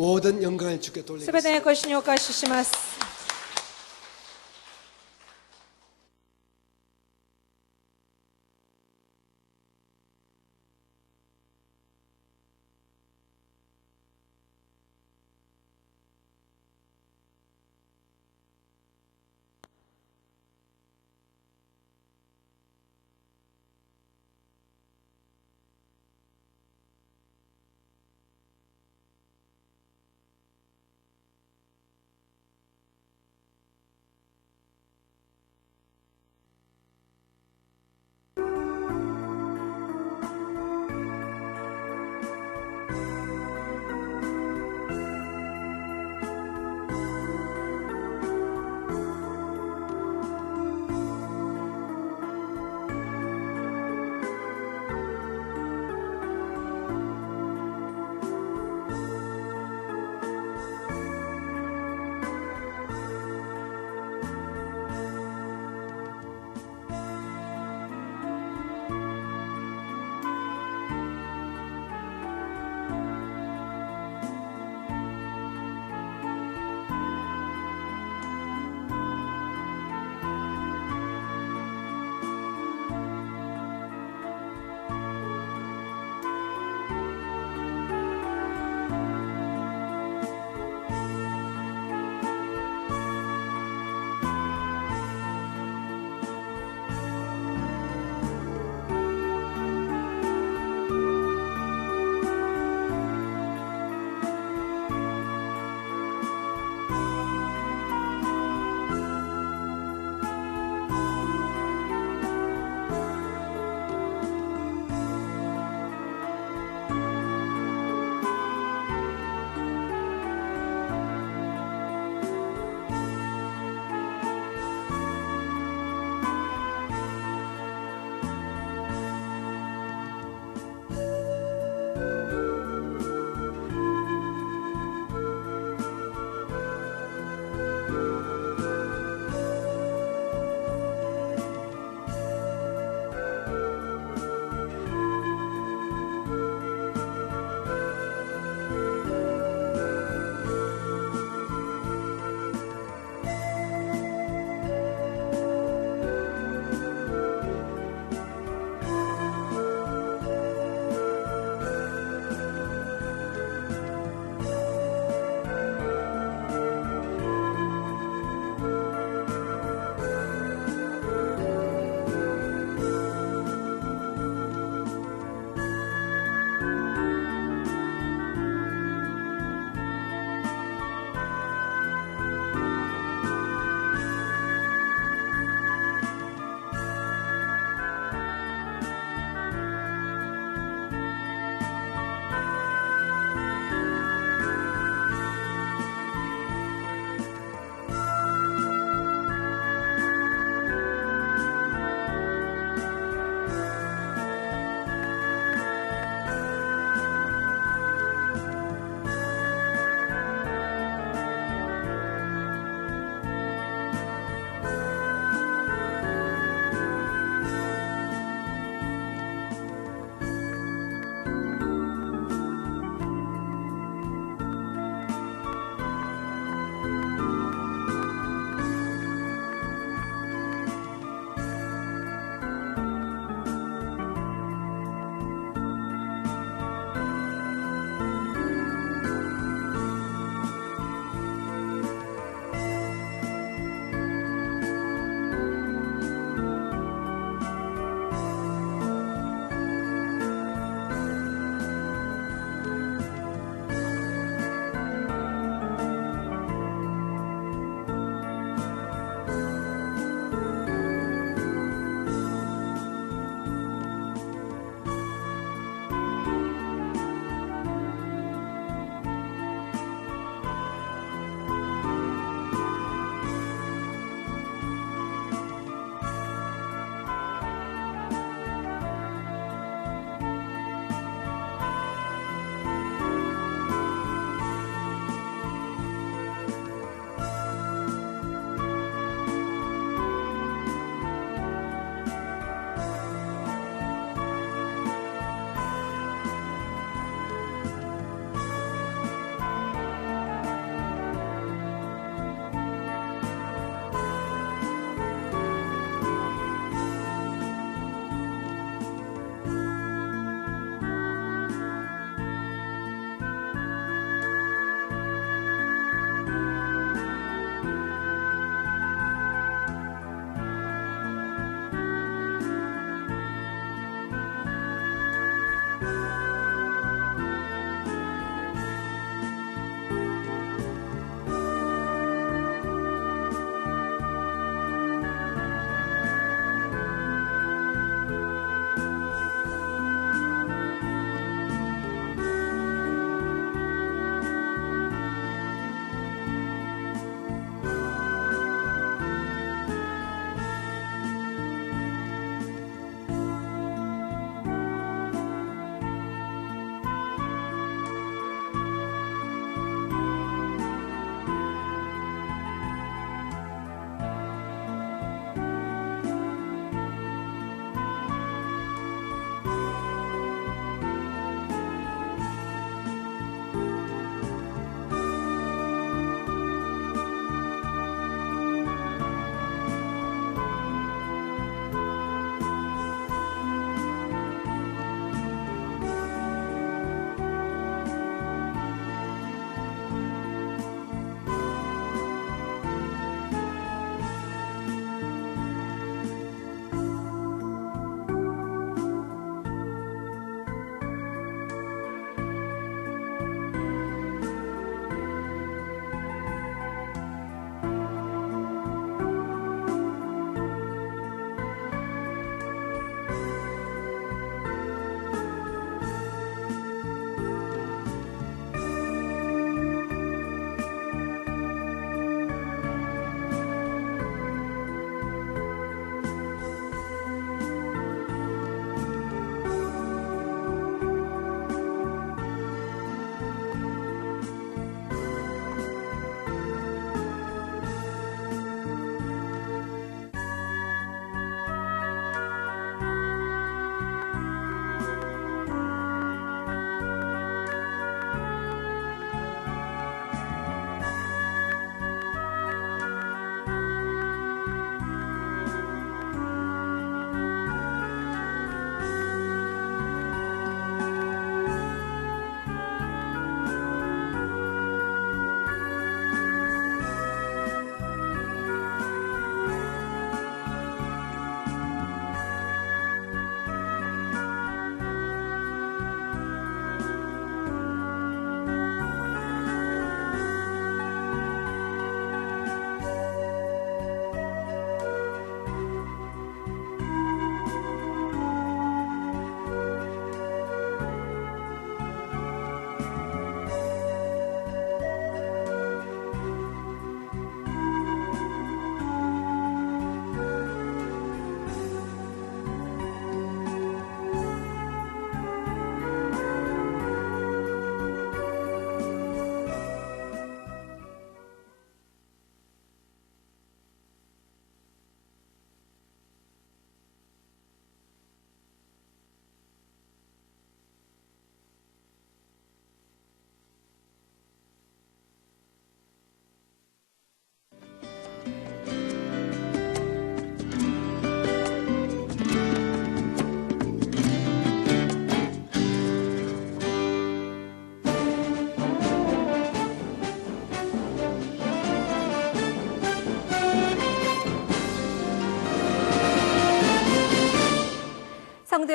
모든 영광을 주께 すべて 돌리겠습니다. ご一緒にお返しします。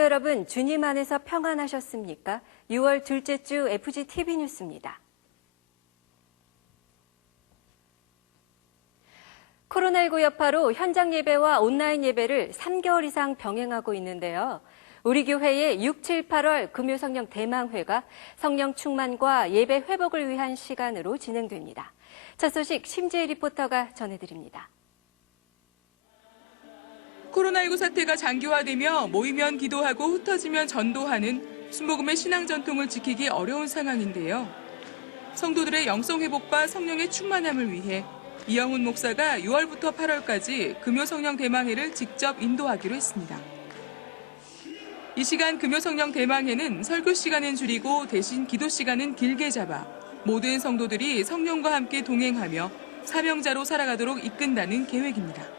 여러분, 주님 안에서 평안하셨습니까? 6월 둘째 주 FGTV 뉴스입니다. 코로나19 여파로 현장 예배와 온라인 예배를 3개월 이상 병행하고 있는데요. 우리 교회의 6, 7, 8월 금요성령 대망회가 성령 충만과 예배 회복을 위한 시간으로 진행됩니다. 첫 소식 심지혜 리포터가 전해드립니다. 코로나19 사태가 장기화되며 모이면 기도하고 흩어지면 전도하는 순복음의 신앙 전통을 지키기 어려운 상황인데요. 성도들의 영성 회복과 성령의 충만함을 위해 이영훈 목사가 6월부터 8월까지 금요성령 대망회를 직접 인도하기로 했습니다. 이 시간 금요성령 대망회는 설교 시간은 줄이고 대신 기도 시간은 길게 잡아 모든 성도들이 성령과 함께 동행하며 사명자로 살아가도록 이끈다는 계획입니다.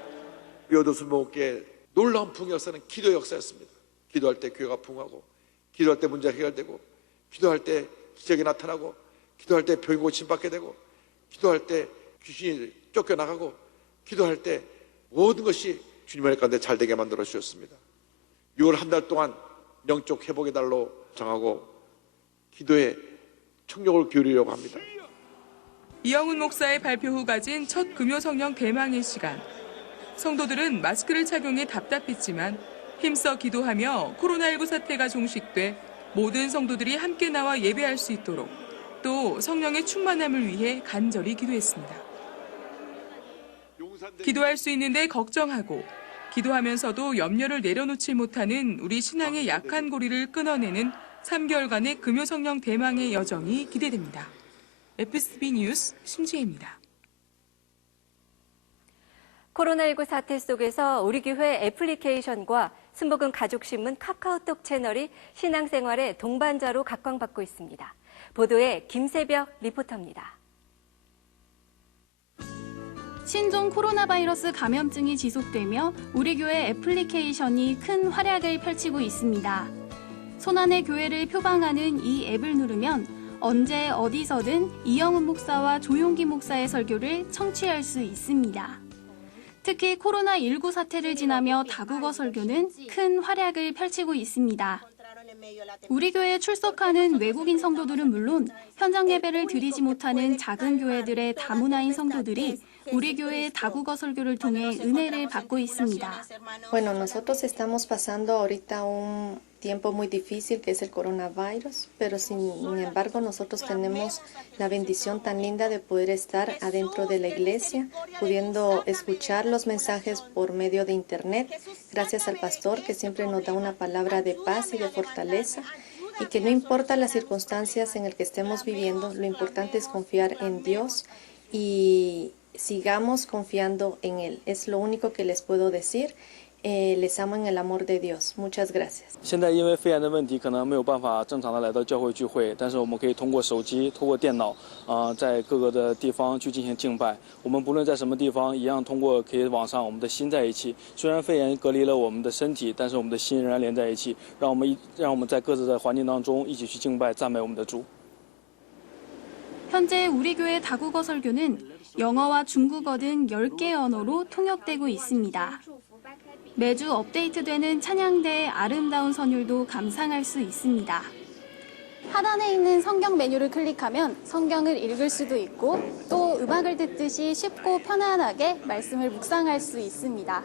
묘도 순복음교회 놀라운 부흥 역사는 기도 역사였습니다. 기도할 때 교회가 부흥하고, 기도할 때 문제가 해결되고, 기도할 때 기적이 나타나고, 기도할 때 병이 고침받게 되고, 기도할 때 귀신이 쫓겨나가고, 기도할 때 모든 것이 주님의 가운데 잘 되게 만들어 주셨습니다. 6월 한 달 동안 영적 회복의 달로 정하고 기도에 청력을 기울이려고 합니다. 이영훈 목사의 발표 후 가진 첫 금요성령 대망의 시간. 성도들은 마스크를 착용해 답답했지만 힘써 기도하며 코로나19 사태가 종식돼 모든 성도들이 함께 나와 예배할 수 있도록 또 성령의 충만함을 위해 간절히 기도했습니다. 기도할 수 있는데 걱정하고 기도하면서도 염려를 내려놓지 못하는 우리 신앙의 약한 고리를 끊어내는 3개월간의 금요성령 대망의 여정이 기대됩니다. FSB 뉴스 심지혜입니다. 코로나19 사태 속에서 우리 교회 애플리케이션과 순복음 가족신문 카카오톡 채널이 신앙생활의 동반자로 각광받고 있습니다. 보도에 김세벽 리포터입니다. 신종 코로나 바이러스 감염증이 지속되며 우리 교회 애플리케이션이 큰 활약을 펼치고 있습니다. 손안의 교회를 표방하는 이 앱을 누르면 언제 어디서든 이영훈 목사와 조용기 목사의 설교를 청취할 수 있습니다. 특히 코로나19 사태를 지나며 다국어 설교는 큰 활약을 펼치고 있습니다. 우리 교회에 출석하는 외국인 성도들은 물론 현장 예배를 드리지 못하는 작은 교회들의 다문화인 성도들이 우리 교회의 다국어 설교를 통해 은혜를 받고 있습니다. Bueno, nosotros estamos pasando ahorita un tiempo muy difícil que es el coronavirus, pero sin embargo nosotros tenemos la bendición tan linda de poder estar adentro de la iglesia, pudiendo escuchar los mensajes por medio de internet, gracias al pastor que siempre nos da una palabra de paz y de fortaleza, y que no importa las circunstancias en las que estemos viviendo, lo importante es confiar en Dios y sigamos confiando en Él. Es lo único que les puedo decir. Les amo en el amor de Dios. Muchas gracias. 现在因为肺炎的问题，可能没有办法正常的来到教会聚会，但是我们可以通过手机、通过电脑，在各个的地方去进行敬拜。我们不论在什么地方，一样通过可以网上我们的心在一起。虽然肺炎隔离了我们的身体，但是我们的心仍然连在一起。让我们在各自的环境当中一起去敬拜、赞美我们的主。 현재 우리 교회 다국어 설교는 영어와 중국어 등 10개 언어로 통역되고 있습니다. 매주 업데이트되는 찬양대의 아름다운 선율도 감상할 수 있습니다. 하단에 있는 성경 메뉴를 클릭하면 성경을 읽을 수도 있고 또 음악을 듣듯이 쉽고 편안하게 말씀을 묵상할 수 있습니다.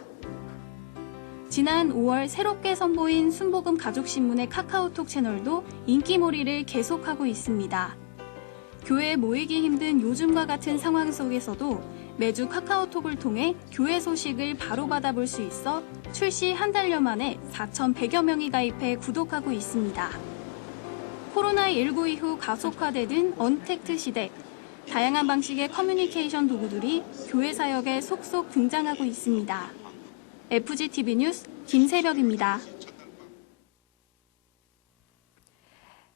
지난 5월 새롭게 선보인 순복음 가족신문의 카카오톡 채널도 인기몰이를 계속하고 있습니다. 교회에 모이기 힘든 요즘과 같은 상황 속에서도 매주 카카오톡을 통해 교회 소식을 바로 받아볼 수 있어 출시 한 달여 만에 4,100여 명이 가입해 구독하고 있습니다. 코로나19 이후 가속화되는 언택트 시대, 다양한 방식의 커뮤니케이션 도구들이 교회 사역에 속속 등장하고 있습니다. FGTV 뉴스 김세벽입니다.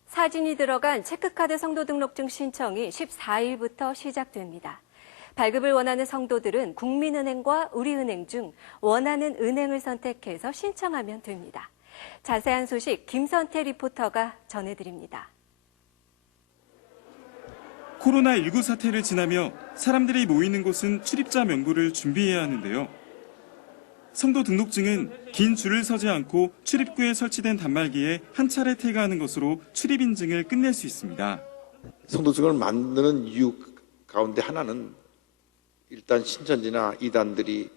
사진이 들어간 체크카드 성도 등록증 신청이 14일부터 시작됩니다. 발급을 원하는 성도들은 국민은행과 우리은행 중 원하는 은행을 선택해서 신청하면 됩니다. 자세한 소식 김선태 리포터가 전해드립니다. 코로나19 사태를 지나며 사람들이 모이는 곳은 출입자 명부를 준비해야 하는데요. 성도 등록증은 긴 줄을 서지 않고 출입구에 설치된 단말기에 한 차례 태그하는 것으로 출입 인증을 끝낼 수 있습니다. 성도증을 만드는 이유 가운데 하나는 일단 신천지나 이단들이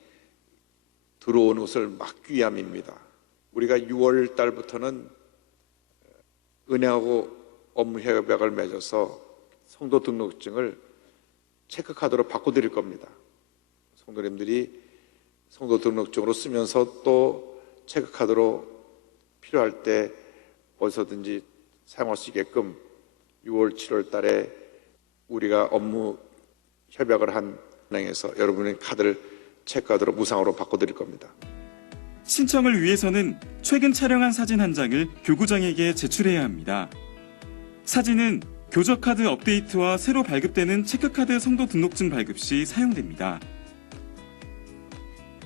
들어오는 것을 막기 위함입니다. 우리가 6월 달부터는 은행하고 업무 협약을 맺어서 성도 등록증을 체크카드로 바꿔드릴 겁니다. 성도님들이 성도 등록증으로 쓰면서 또 체크카드로 필요할 때 어디서든지 사용할 수 있게끔 6월, 7월 달에 우리가 업무 협약을 한 은행에서 여러분의 카드를 체크카드로 무상으로 바꿔드릴 겁니다. 신청을 위해서는 최근 촬영한 사진 한 장을 교구장에게 제출해야 합니다. 사진은 교적카드 업데이트와 새로 발급되는 체크카드 성도 등록증 발급 시 사용됩니다.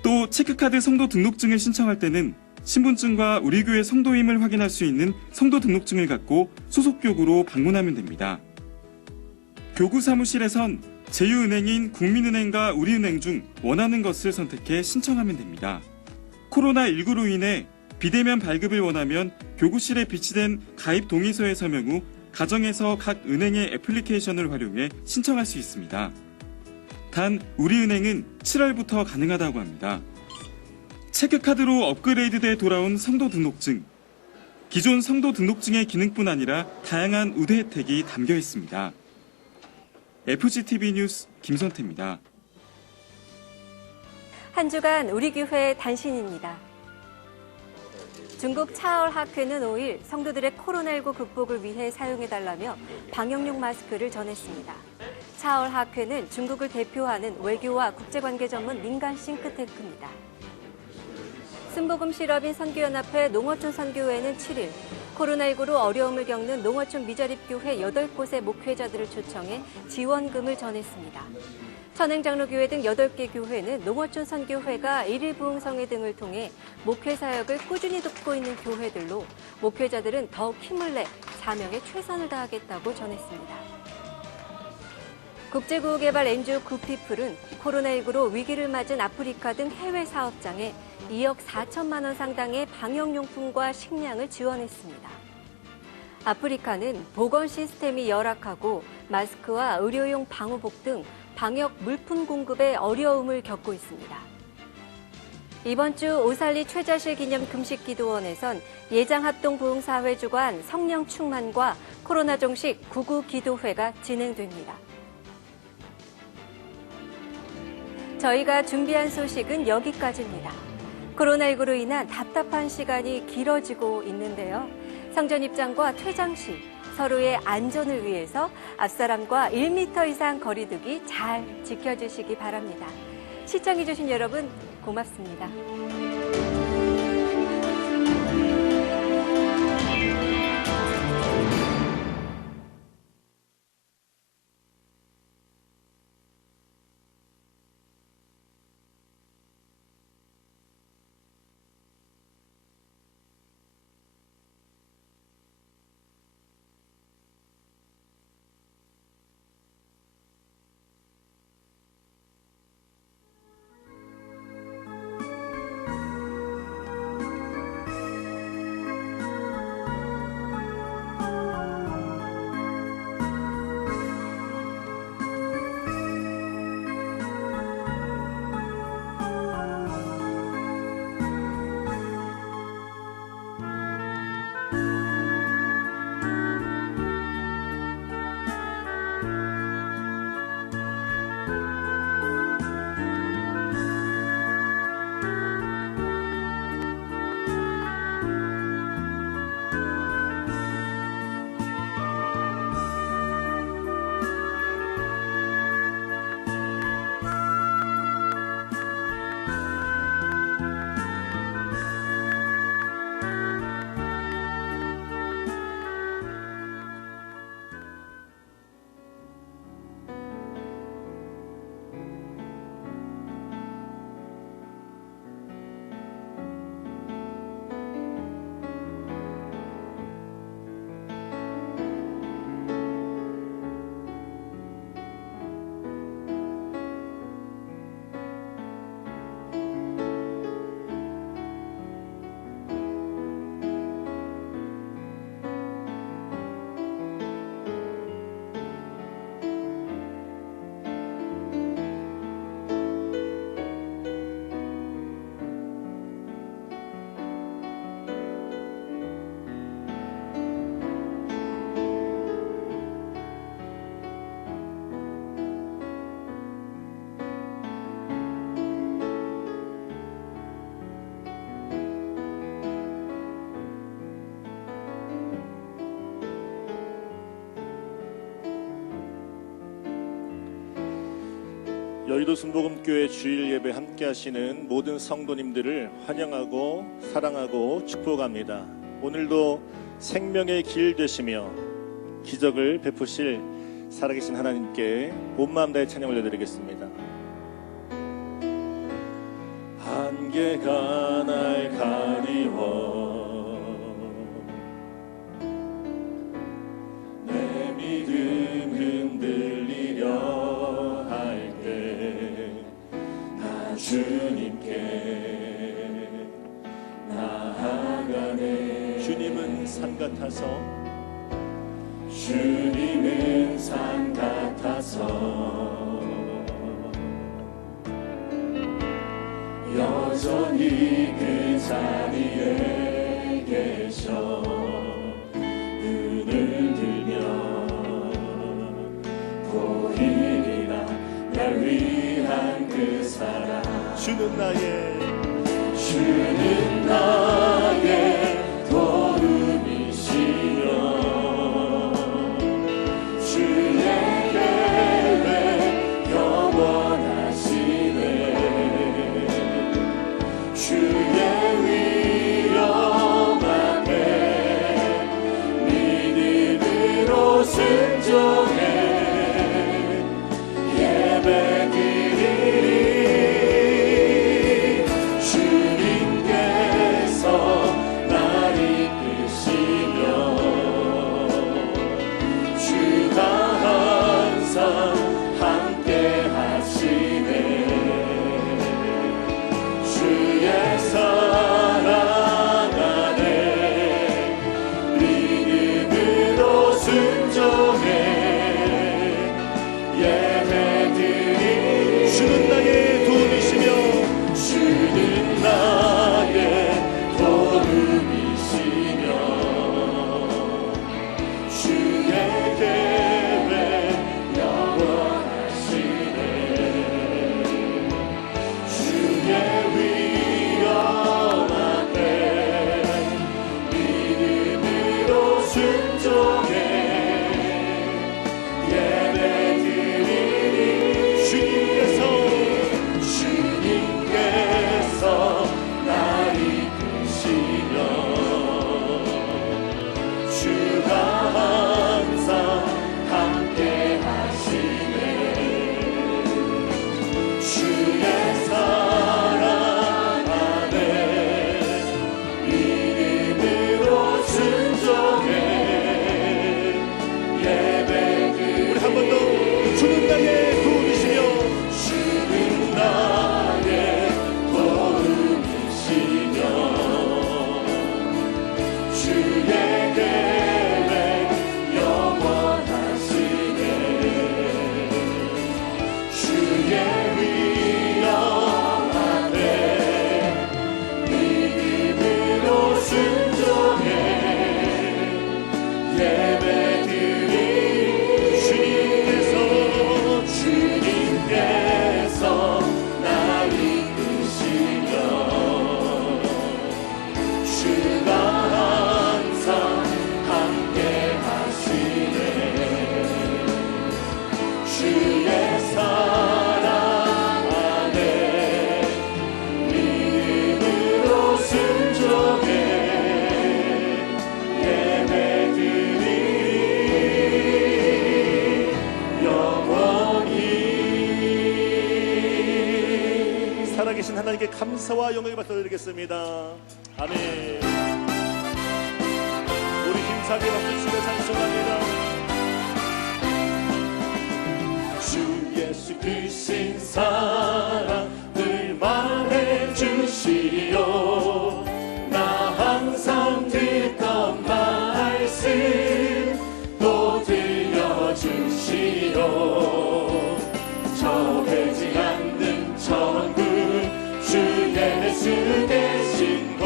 또 체크카드 성도 등록증을 신청할 때는 신분증과 우리 교회 성도임을 확인할 수 있는 성도 등록증을 갖고 소속 교구로 방문하면 됩니다. 교구 사무실에선 제휴은행인 국민은행과 우리은행 중 원하는 것을 선택해 신청하면 됩니다. 코로나19로 인해 비대면 발급을 원하면 교구실에 비치된 가입 동의서에 서명 후 가정에서 각 은행의 애플리케이션을 활용해 신청할 수 있습니다. 단 우리은행은 7월부터 가능하다고 합니다. 체크카드로 업그레이드돼 돌아온 성도 등록증. 기존 성도 등록증의 기능뿐 아니라 다양한 우대 혜택이 담겨 있습니다. FGTV 뉴스 김선태입니다. 한 주간 우리 교회 단신입니다. 중국 차얼학회는 5일 성도들의 코로나19 극복을 위해 사용해달라며 방역용 마스크를 전했습니다. 차얼학회는 중국을 대표하는 외교와 국제관계 전문 민간 싱크탱크입니다. 순복음 실업인 선교연합회 농어촌 선교회는 7일 코로나19로 어려움을 겪는 농어촌 미자립교회 8곳의 목회자들을 초청해 지원금을 전했습니다. 천행장로교회 등 8개 교회는 농어촌 선교회가 일일 부흥성회 등을 통해 목회 사역을 꾸준히 돕고 있는 교회들로 목회자들은 더욱 힘을 내 사명에 최선을 다하겠다고 전했습니다. 국제구호개발 NGO 구피플은 코로나19로 위기를 맞은 아프리카 등 해외 사업장에 2억 4천만 원 상당의 방역용품과 식량을 지원했습니다. 아프리카는 보건 시스템이 열악하고 마스크와 의료용 방호복 등 방역 물품 공급에 어려움을 겪고 있습니다. 이번 주 오살리 최자실 기념 금식기도원에선 예장합동부흥사회 주관 성령 충만과 코로나 종식 구구기도회가 진행됩니다. 저희가 준비한 소식은 여기까지입니다. 코로나19로 인한 답답한 시간이 길어지고 있는데요. 성전 입장과 퇴장 시 서로의 안전을 위해서 앞사람과 1m 이상 거리두기 잘 지켜주시기 바랍니다. 시청해주신 여러분 고맙습니다. 여의도 순복음교회 주일 예배 함께 하시는 모든 성도님들을 환영하고 사랑하고 축복합니다. 오늘도 생명의 길 되시며 기적을 베푸실 살아계신 하나님께 온 마음 다해 찬양 올려드리겠습니다. 안개가 날 가리워 내 믿음 흔들리려 할 때 나 주님께 나아가네. 주님은 산 같아서 주님은 산 같아서 여전히 그 자리에 계셔 눈을 들며 보이리라 날 위한 그 사랑. 주는 나의 도움이시며 주의 계획 영원하시네. 주의 위엄한 데 믿음으로 순종해 예배드리리. 주님께서 날 이끄시며 주가 항상 함께 하시네. 주의 사랑 안에 믿음으로 순종해 예배드리리. 주는 나의 도움이시며 주는 나의 도움이시며 주의 계획 영원하시네. 주의 위엄한 데 믿음으로 순종해 예배드리리. 주님께서 날 이끄시며 주가 항상 함께 하시네. 주의 사랑 안에 믿음으로 순종해 예배드리리. 우리 한 번 더. 주는 나의 도움이시며 주는 나의 도움이시며 주의 계획 영원하시네. 주의 위엄한 데 믿음으로 순종해 예배드리리. 주님께서 날 이끄시며 주가 항상 함께 하시네. 주의 사랑 안에 믿음으로 순종해 예배드리리. 영원히 살아계신 하나님께 감사와 영광을 받아드리겠습니다. 아멘. 우리 힘차게 박수치며 찬송합니다. 주 예수 크신 사랑을 말해주시오. 나 항상 듣던 말씀 또 들려주시오. 정해지 않는 천국 주의 수 되신 곳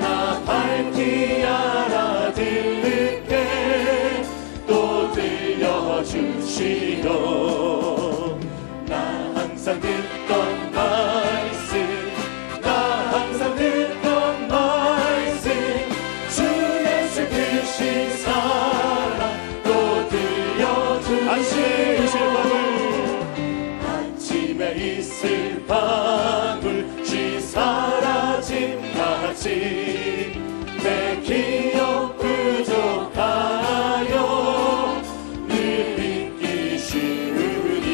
나 밝히 알아듣게 내 있을 방울이 사라진 같이 내 기억 부족하여 늘 잊기시으니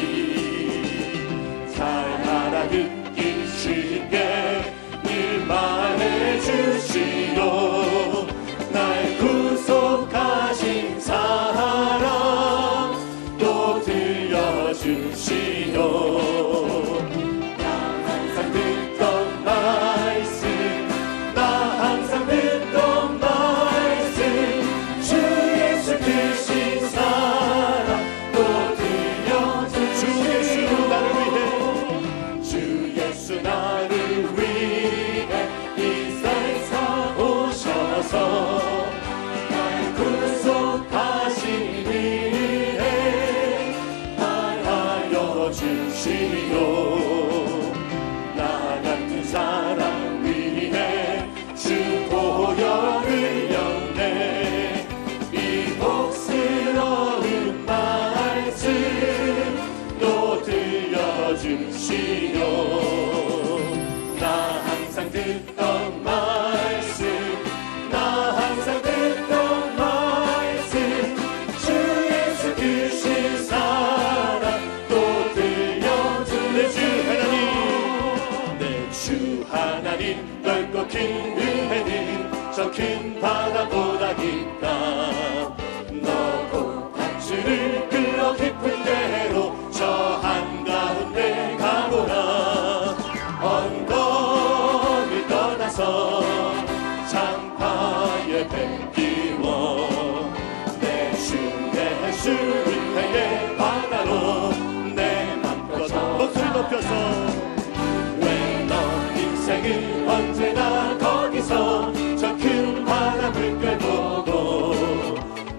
살아가는 이시게 늘 말해주시오 날 구속하신 사랑 또 들려주시오 나 항상 듣던 말씀 나 항상 듣던 말씀 주 예수 크신 사랑 또 들려주시오 주 예수 나를 위해 이 세상 오셔서 날 구속하신 이에 말하여 주시오 나 같은 사람 위해 주 보혈을 흘렸네 이 복스러운 말씀 또 들려주시오 나 항상 듣던 말씀 나 항상 듣던 말씀 주 예수 크신 사랑 또 들려주네 내 주 하나님 넓고 긴 은혜는 저 큰 바다보다 깊다 너고 밧줄을 끌어 깊은 데로 저 한가운데 가보라 언덕을 떠나서 장파에 뱀기워 내 주 은혜의 바다로 내 맘껏 목소리 높여서 왜 넌 인생은 언제나 거기서 저 큰 바다 물결 보고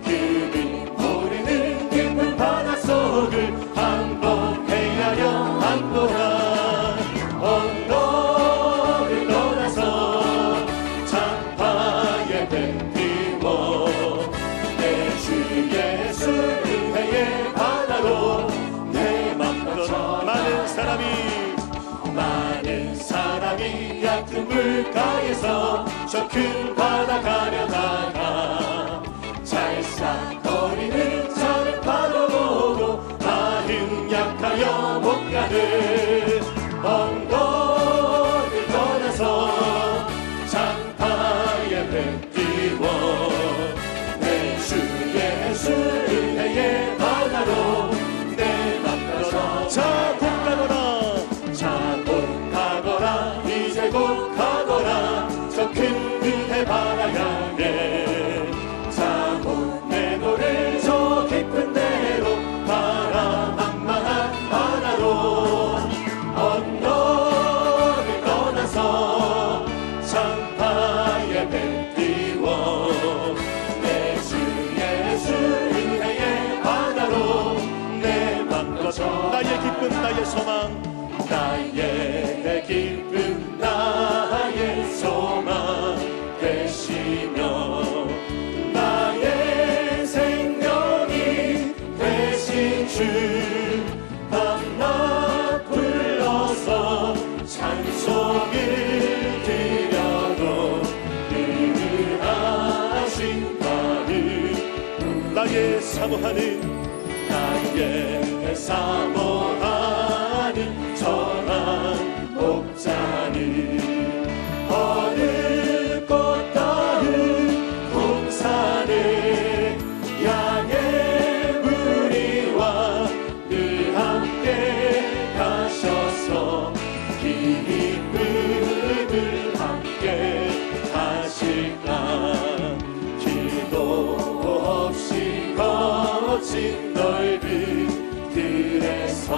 그리 모르는 깊은 바다 속을 한번 헤아려 안보라 언덕을 떠나서 장파에 뱀기워 내 주 예수 은혜의 바다로 내 맘껏 많은 사람이 얕은 물가에서 저 큰 바다 가려다가 찰싹거리는 작은 파도 보고 마음 약하여 못 가는 언덕을 떠나서 장파에 뱀기워 내 주 예수 은혜의 바다로 내 맘껏 자 곧 가거라 이제 곧 가거라 저 큰 은혜 바다 향해 자 곧 내 노를 저 깊은 데로 바라망망한 바다로 언덕을 떠나서 장파에 뱀띄워 내 주 예수 은혜의 바다로 내 맘껏 나의 기쁨 나의 소망 나의 기쁨 나의 소망 되시며 나의 생명이 되신 주 밤낮 불러서 찬송을 드려도 은하신 마음 나의 사모하는 전한 목자는 어느 꽃다운 동산에 양의 무리와 늘 함께 가셔서 기쁨을 함께 하실까 길도 없이 거친 넓은 들에서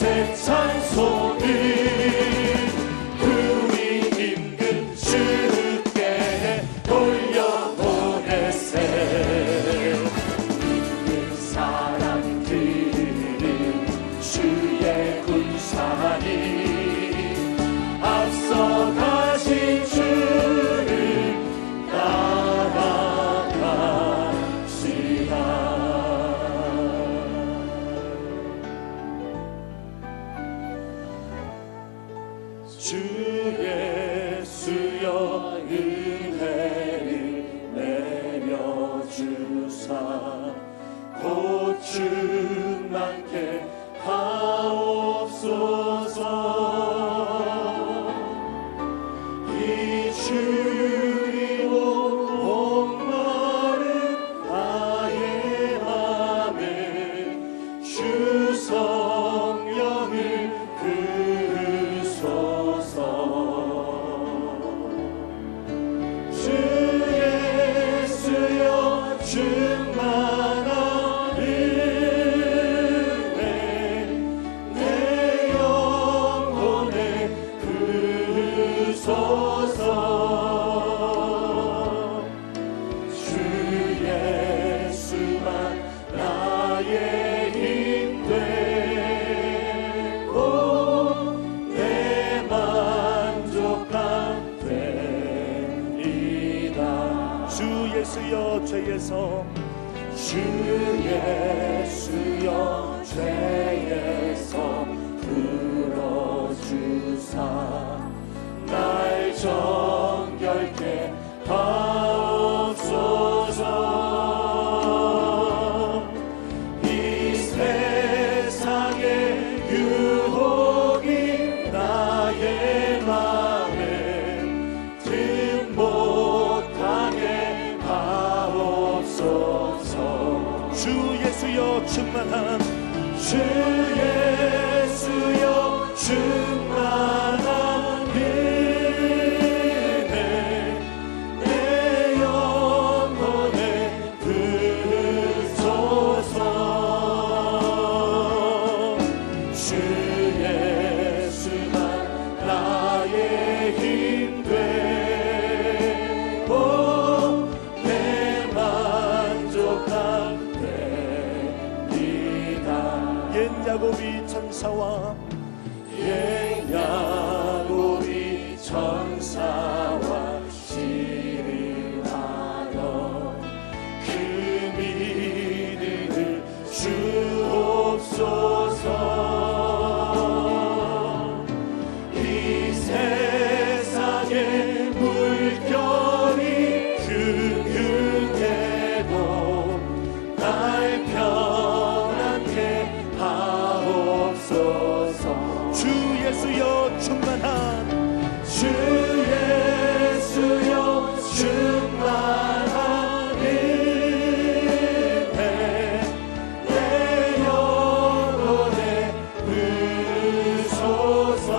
새 찬송을 우리 임금 주께 돌려보내세. 믿는 사람들은 주의 군사니 앞서가신 주를 따라갑시다. 주 예수여 은혜를 내려주사 곧 충만케 하옵소서. 이 주로 목마른 나의 맘에 주 성령을 부으소서. 주 예수여 충만한 은혜 내 영혼에 부으소서. 주 예수만 나의 힘 되고 내 만족감 됩니다. 주 예수여 죄에서 주 예수여 죄에서 풀어주사 날 정결케 하옵소서. 이 세상의 유혹이 나의 맘에 틈 못하게 하옵소서. 주 예수여 충만한 주 예수여 충만한 은혜 내 영혼에 부으소서. 주 예수만 나의 힘 되고 내 만족감 됩니다. 옛 야곱이 천사와 옛 야곱이 천사와 시를 하여 그 믿음을 주옵소서. 이 세상의 물결이 흉흉해도 날 편안케 하옵소서. 주 예수여 충만한 주 예수여 충만한 은혜 내 영혼에 부으소서.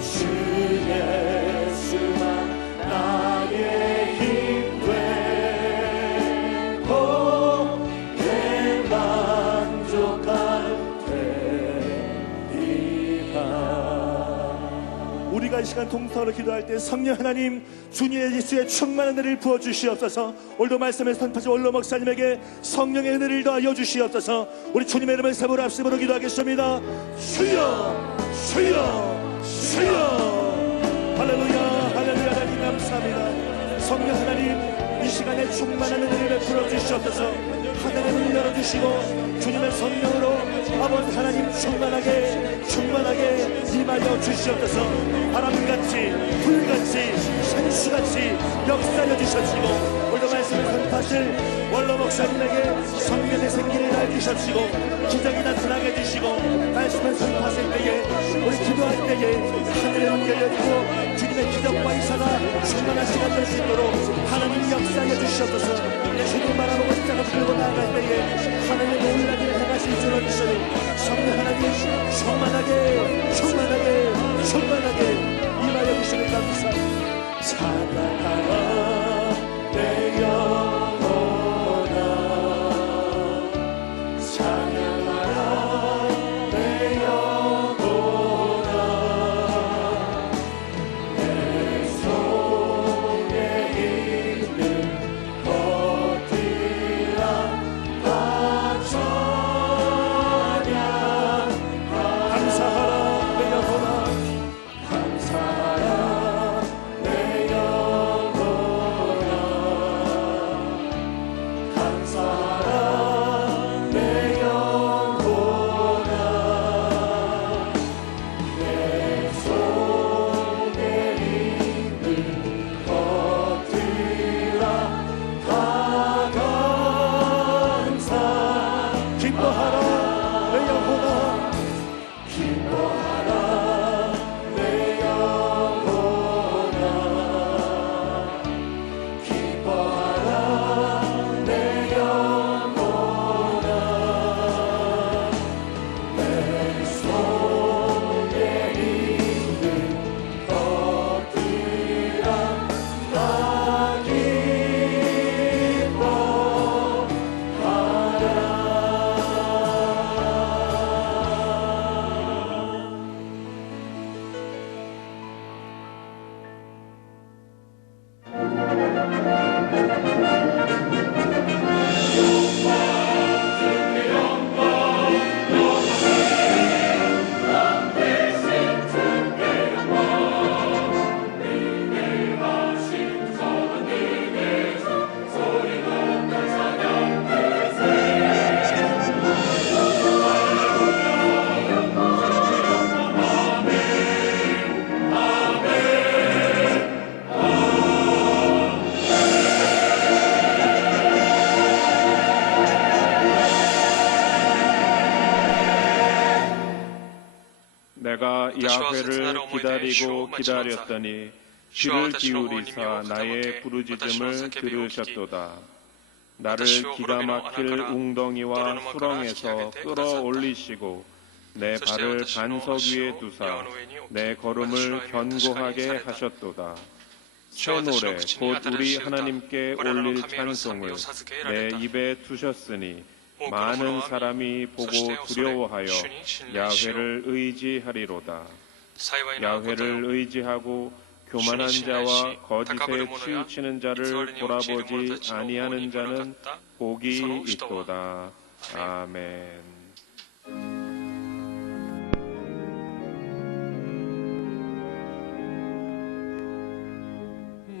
주 예수만 나의 힘 되고 내 만족감 되리라. 우리가 이 시간 통성으로 기도할 때 성령 하나님 주님 예수의 충만한 은혜를 부어주시옵소서. 오늘도 말씀에서 선포하신 원로 목사님에게 성령의 은혜를 더하여 주시옵소서. 우리 주님의 이름을 세보로 합심으로 기도하겠습니다. 주여 주여 주여. 할렐루야 할렐루야. 하나님 감사합니다. 성령 하나님 이 시간에 충만한 은혜를 베풀어 주시옵소서. 하늘의 문을 열어주시고 주님의 성령으로 아버지 하나님 충만하게 임하여 주시옵소서. 바람같이 불같이 생수같이 역사여 주시옵시고 오늘도 말씀을 선포하실 원로 목사님에게 성령의 생기를 밝히시옵시고 기적이 나타나게 해주시고 말씀을 선포하실 때에 우리 기도할 때에 하늘의 문 열려있고 주님의 기적과 이사가 충만한 시간 될 수 있도록 하나님 역사해 주시옵소서. 주님 바라보고 십자가 들고 나아갈 때에 하나님의 놀라게 행하실 줄 믿으시니 성령 하나님 충만하게 임하여 주시는 감사합니다. 찬양하라 내 영혼아 찬양하라 내가 야훼를 기다리고 기다렸더니 귀를 기울이사 나의 부르짖음을 들으셨도다. 나를 기가 막힐 웅덩이와 수렁에서 끌어올리시고 내 발을 반석 위에 두사 내 걸음을 견고하게 하셨도다. 새 노래 곧 우리 하나님께 올릴 찬송을 내 입에 두셨으니 많은 사람이 보고 두려워하여 야훼를 의지하리로다. 야훼를 의지하고 교만한 자와 거짓에 치우치는 자를 돌아보지 아니하는 자는 복이 있도다. 아멘.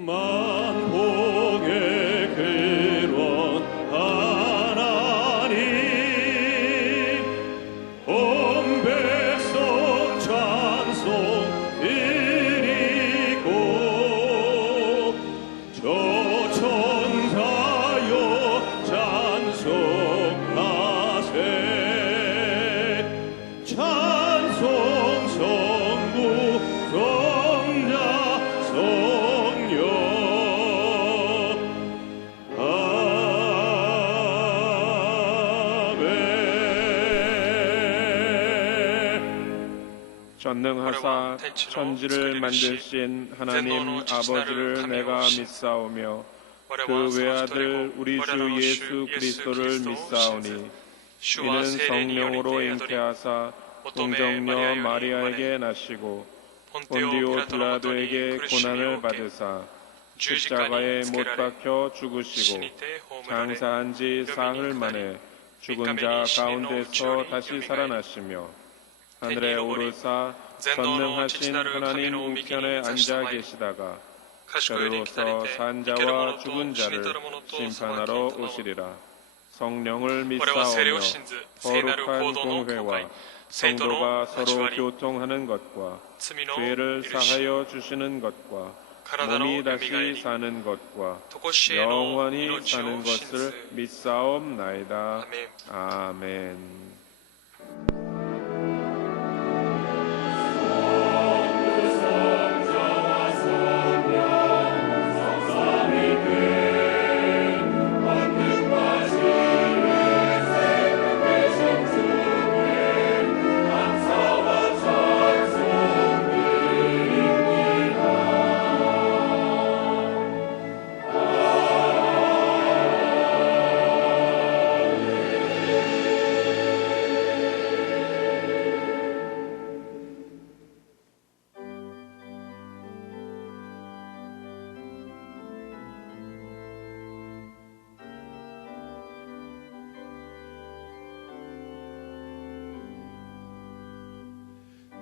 만복의 근원 하나님 온 백성 찬송 드리고 저 천사여 찬송하세 찬송 성부 성자 성령 전능하사 천지를 만드신 하나님 아버지를 내가 믿사오며 그 외아들 우리 주 예수 그리스도를 믿사오니 이는 성령으로 잉태하사 동정녀 마리아에게 나시고 본디오 빌라도에게 고난을 받으사 십자가에 못 박혀 죽으시고 장사한 지 사흘 만에 죽은 자 가운데서 다시 살아나시며 하늘에 오르사 전능하신 하나님 우편에 앉아 계시다가 저리로서 산자와 죽은 자를 심판하러 오시리라. 성령을 믿사오며 거룩한 공회와 성도가 서로 교통하는 것과 죄를 사하여 주시는 것과 몸이 다시 사는 것과 영원히 사는 것을 믿사옵나이다. 아멘.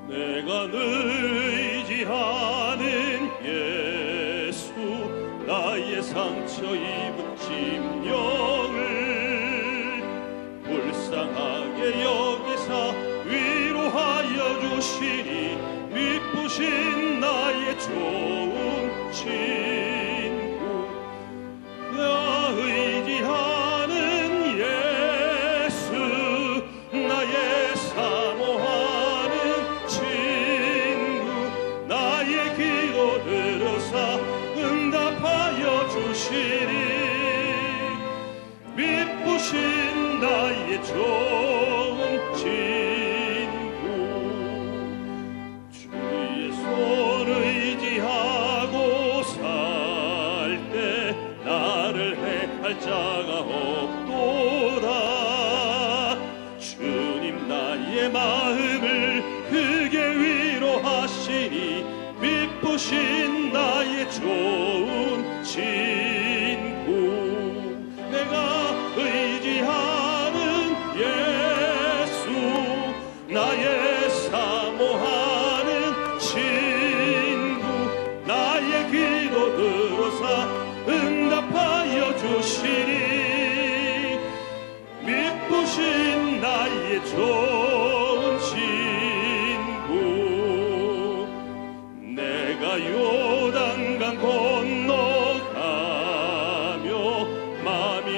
내가 의지하는 예수 나의 상처 입은 심령을 불쌍하게 여기사 위로하여 주시니 미쁘신 나의 좋은 친구 나 의지하는 예수 나의 사모하는 나의 기도 들으사 응답하여 주시니 미쁘신 나의 좋은 친구 주의 손 의지하고 살 때 나를 해할 자가 없도다. 주님 나의 마음을 크게 위로하시니 미쁘신 나의 좋은 친구 내가 의지하는 예수 나의 사모하는 친구 나의 기도 들으사 응답하여 주시니 미쁘신 나의 좋은 친구 내가 요단강 건너가며 마음이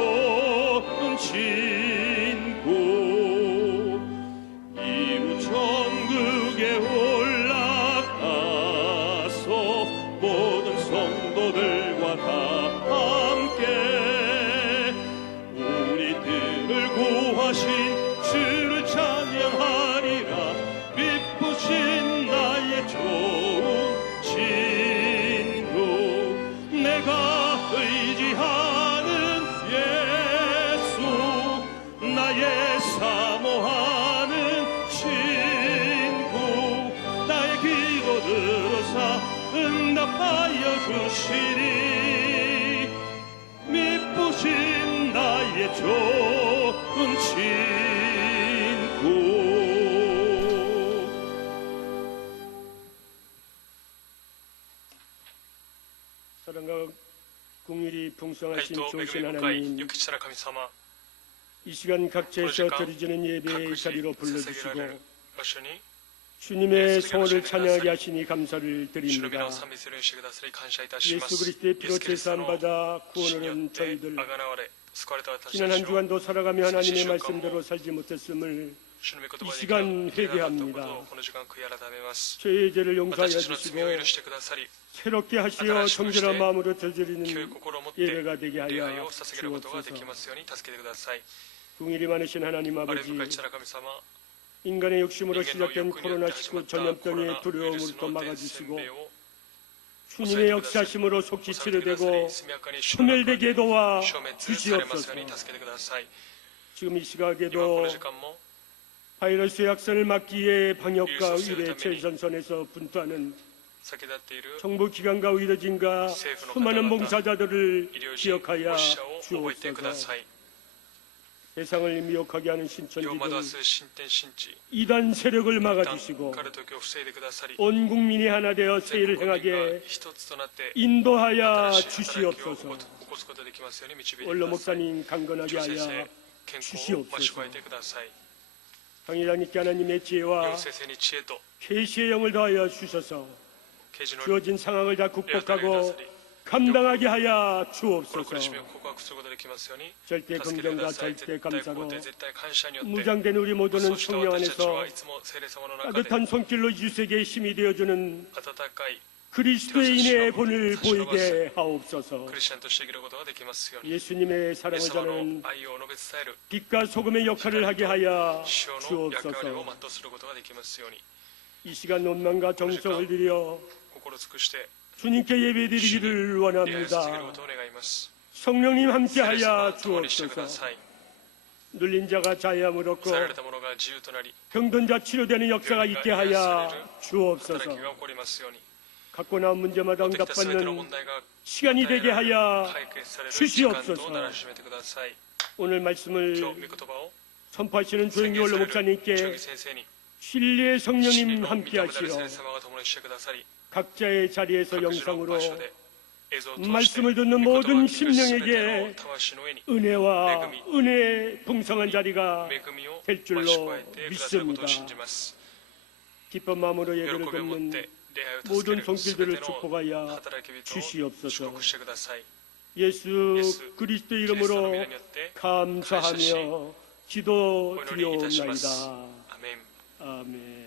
좋은 친구 이루 천국에 올라가서 모든 성도들과 다 함께 우리들을 구하신 주를 찬양하리라. 기쁘신 나의 좋은 친구 내가 의지하는 예수 나의 사모하는 친구 나의 기도 들으사 응답하여 주시니 미쁘신 나의 좋은 친구. 사랑과 궁일이 풍성하신 좋으신 하나님, 이 시간 각지에서 드려지는 예배의 자리로 불러주시고 주님의 성호를 찬양하게 하시니 감사를 드립니다. 예수 그리스도의 피로 제사함받아 구원을 얻은 저희들, 지난 한 주간도 살아가며 하나님의 말씀대로 살지 못했음을 이 시간 회개합니다. 저희의 죄를 용서하여 주시고 새롭게 하시어 정결한 마음으로 저지르는 예배가 되게 하여 주옵소서. 궁일이 많으신 하나님 아버지, 인간의 욕심으로 시작된 코로나19 전염병의 두려움을 또 막아주시고 주님의 역사심으로 속히 치료되고 소멸되게 도와 주시옵소서. 지금 이 시각에도 바이러스의 확산을 막기 위해 방역과 의료의 최전선에서 분투하는 정부기관과 의료진과 수많은 봉사자들을 기억하여 주옵소서. 세상을 미혹하게 하는 신천지들 이단 세력을 막아주시고 온 국민이 하나 되어 세일을 행하게 인도하여 주시옵소서. 원로 목사님 강건하게 하여 주시옵소서. 강의장님께 하나님의 지혜와 계시의 영을 더하여 주셔서 주어진 상황을 다 극복하고 감당하게 하여 주옵소서. 절대 긍정과 절대 감사로 무장된 우리 모두는 성령 안에서 따뜻한 손길로 유세계의 힘이 되어주는 그리스도의 인의 본을 보이게 하옵소서. 예수님의 사랑을 전하는 빛과 소금의 역할을 하게 하여 주옵소서. 이 시간 원망과 정성을 들여 주님께 예배드리기를 원합니다. 성령님 함께하여 주옵소서. 눌린 자가 자유함을 얻고 병든 자 치료되는 역사가 있게 하여 주옵소서. 갖고 나온 문제마다 응답받는 시간이 되게 하여 주시옵소서. 오늘 말씀을 선포하시는 조영기 원로 목사님께 진리의 성령님 함께하시어 각자의 자리에서 영상으로 말씀을 듣는 모든 심령에게 은혜와 은혜의 풍성한 자리가 될 줄로 믿습니다. 기쁜 마음으로 예배를 듣는 모든 손길들을 축복하여 주시옵소서. 예수 그리스도 이름으로 감사하며 기도드리옵나이다. 아멘.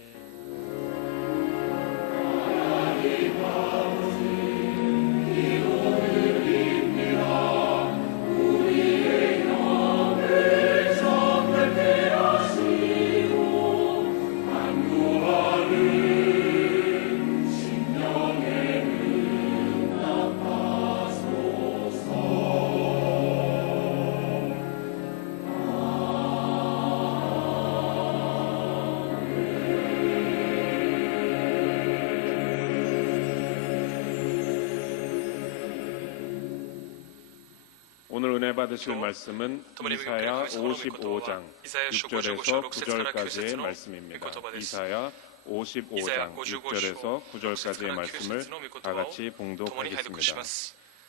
오늘 은혜 받으실 말씀은 이사야 55장 6절에서 9절까지의 말씀입니다. 이사야 55장 6절에서 9절까지의 말씀을 다 같이 봉독하겠습니다.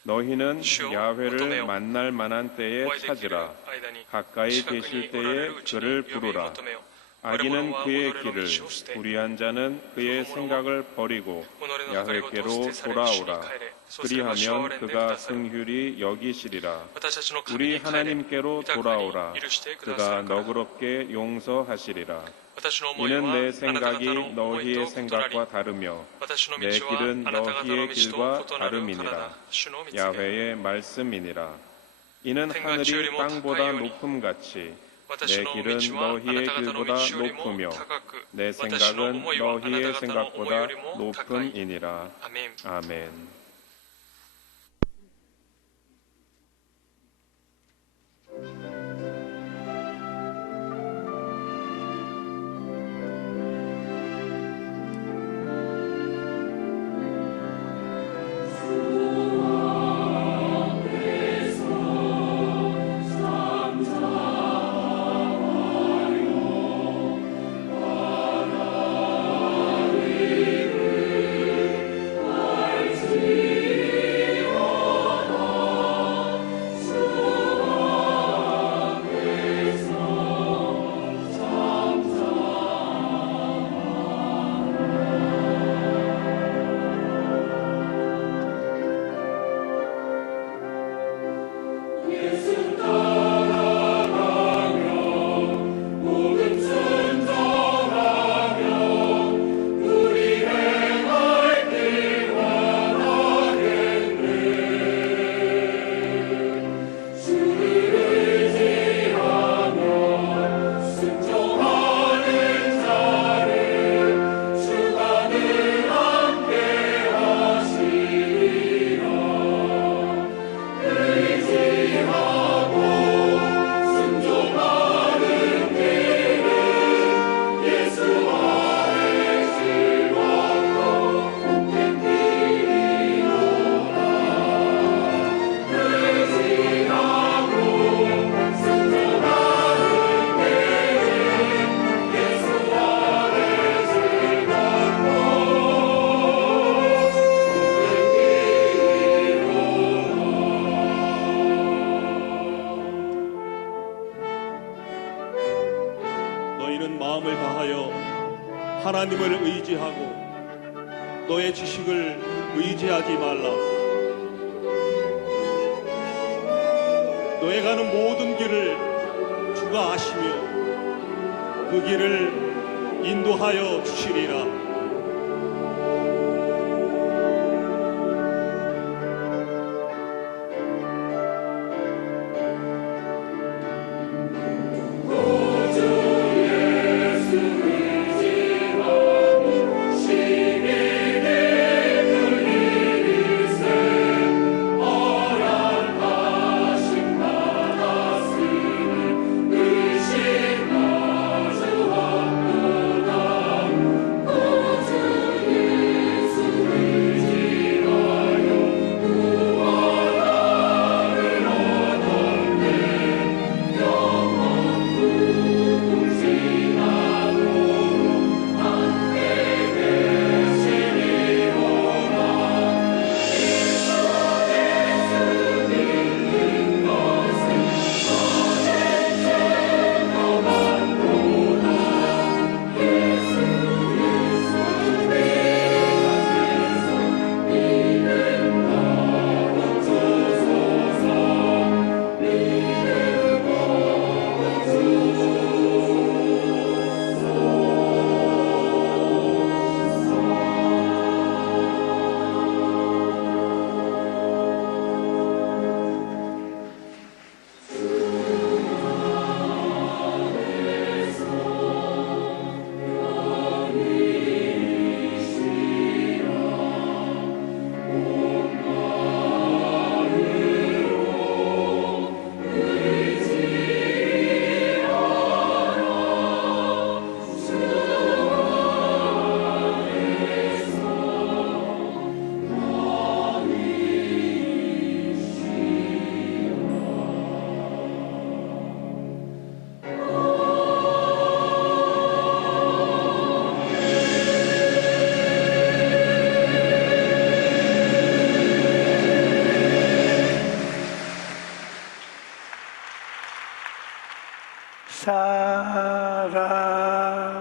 너희는 야훼를 만날 만한 때에 찾으라. 가까이 계실 때에 그를 부르라. 악인은 그의 길을, 불의한 자는 그의 생각을 버리고 야훼께로 돌아오라. 그리하면 그가 긍휼히 여기시리라. 우리 하나님께로 돌아오라. 그가 너그럽게 용서하시리라. 이는 내 생각이 너희의 생각과 다르며 내 길은 너희의 길과 다름이니라. 야훼의 말씀이니라. 이는 하늘이 땅보다 높음같이 내 길은 너희의 길보다 높으며 내 생각은 너희의 생각보다 높음이니라. 아멘. 마음을 다하여 하나님을 의지하고 너의 지식을 의지하지 말라. 너의 가는 모든 길을 주가 아시며 그 길을 인도하여 주시리라.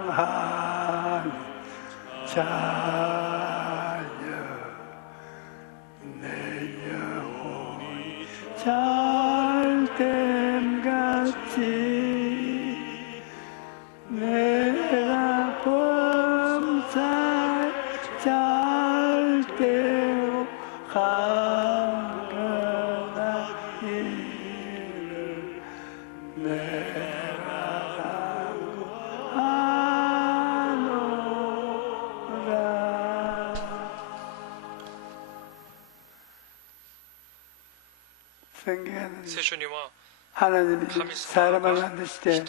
사랑하는 자녀 내 같이 내가 범살 잘 때로 강건한 길을 내라가고 하노라. 성경에는 하나님이 사람을 만드실 때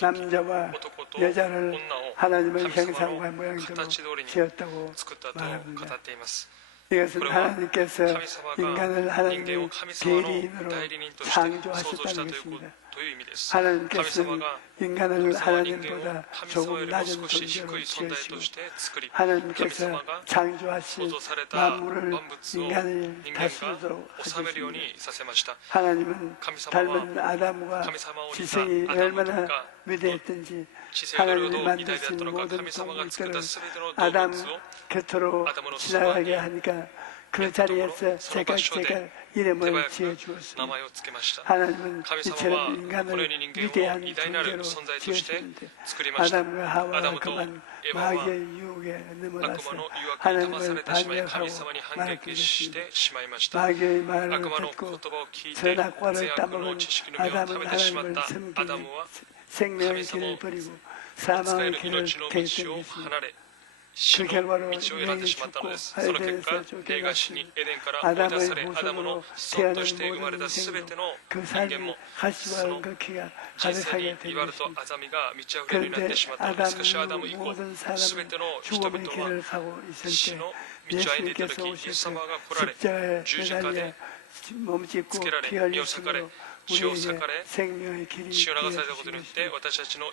남자와 여자를 하나님의 형상과 모양대로 지었다고 말합니다. 이것은 하나님께서 인간을 하나님의 대리인으로 창조하셨다는 것입니다. 하나님께서는 인간을 하나님보다 조금 낮은 존재로 지으시고 하나님께서 창조하신 만물을 인간을 다스리도록 하셨습니다. 하나님은 닮은 아담과 지성이 얼마나 위대했던지 하나님이 만드신 모든 동물들을 아담 곁으로 지나가게 하니까 그 자리에서 제각 이름을 지어주었습니다. 하나님은 이처럼 인간을 위대한 존재로 지으셨는데 아담과 하와가 그만 마귀의 유혹에 넘어가서 하나님을 반역하고 말을 끊었습니다. 마귀의 말을 듣고 선악과를 따먹은 아담은 하나님을 섬기는 생명의 길을 버리고 사망의 길을 택했던 것입니다. 그 결과로 인간이 죽고 에덴에서 쫓겨났으니 아담의 모습으로 태어난 모든 인생도 그 삶이 가시와 은극히가 가득하게 된 것입니다. 그런데 아담은 모든 사람은 죽음의 길을 가고 있을 때 예수님께서 오셔서 십자가에 매달려 몸짓고 피 흘리심으로 우리에게 생명의 길이 되어주신 것입니다.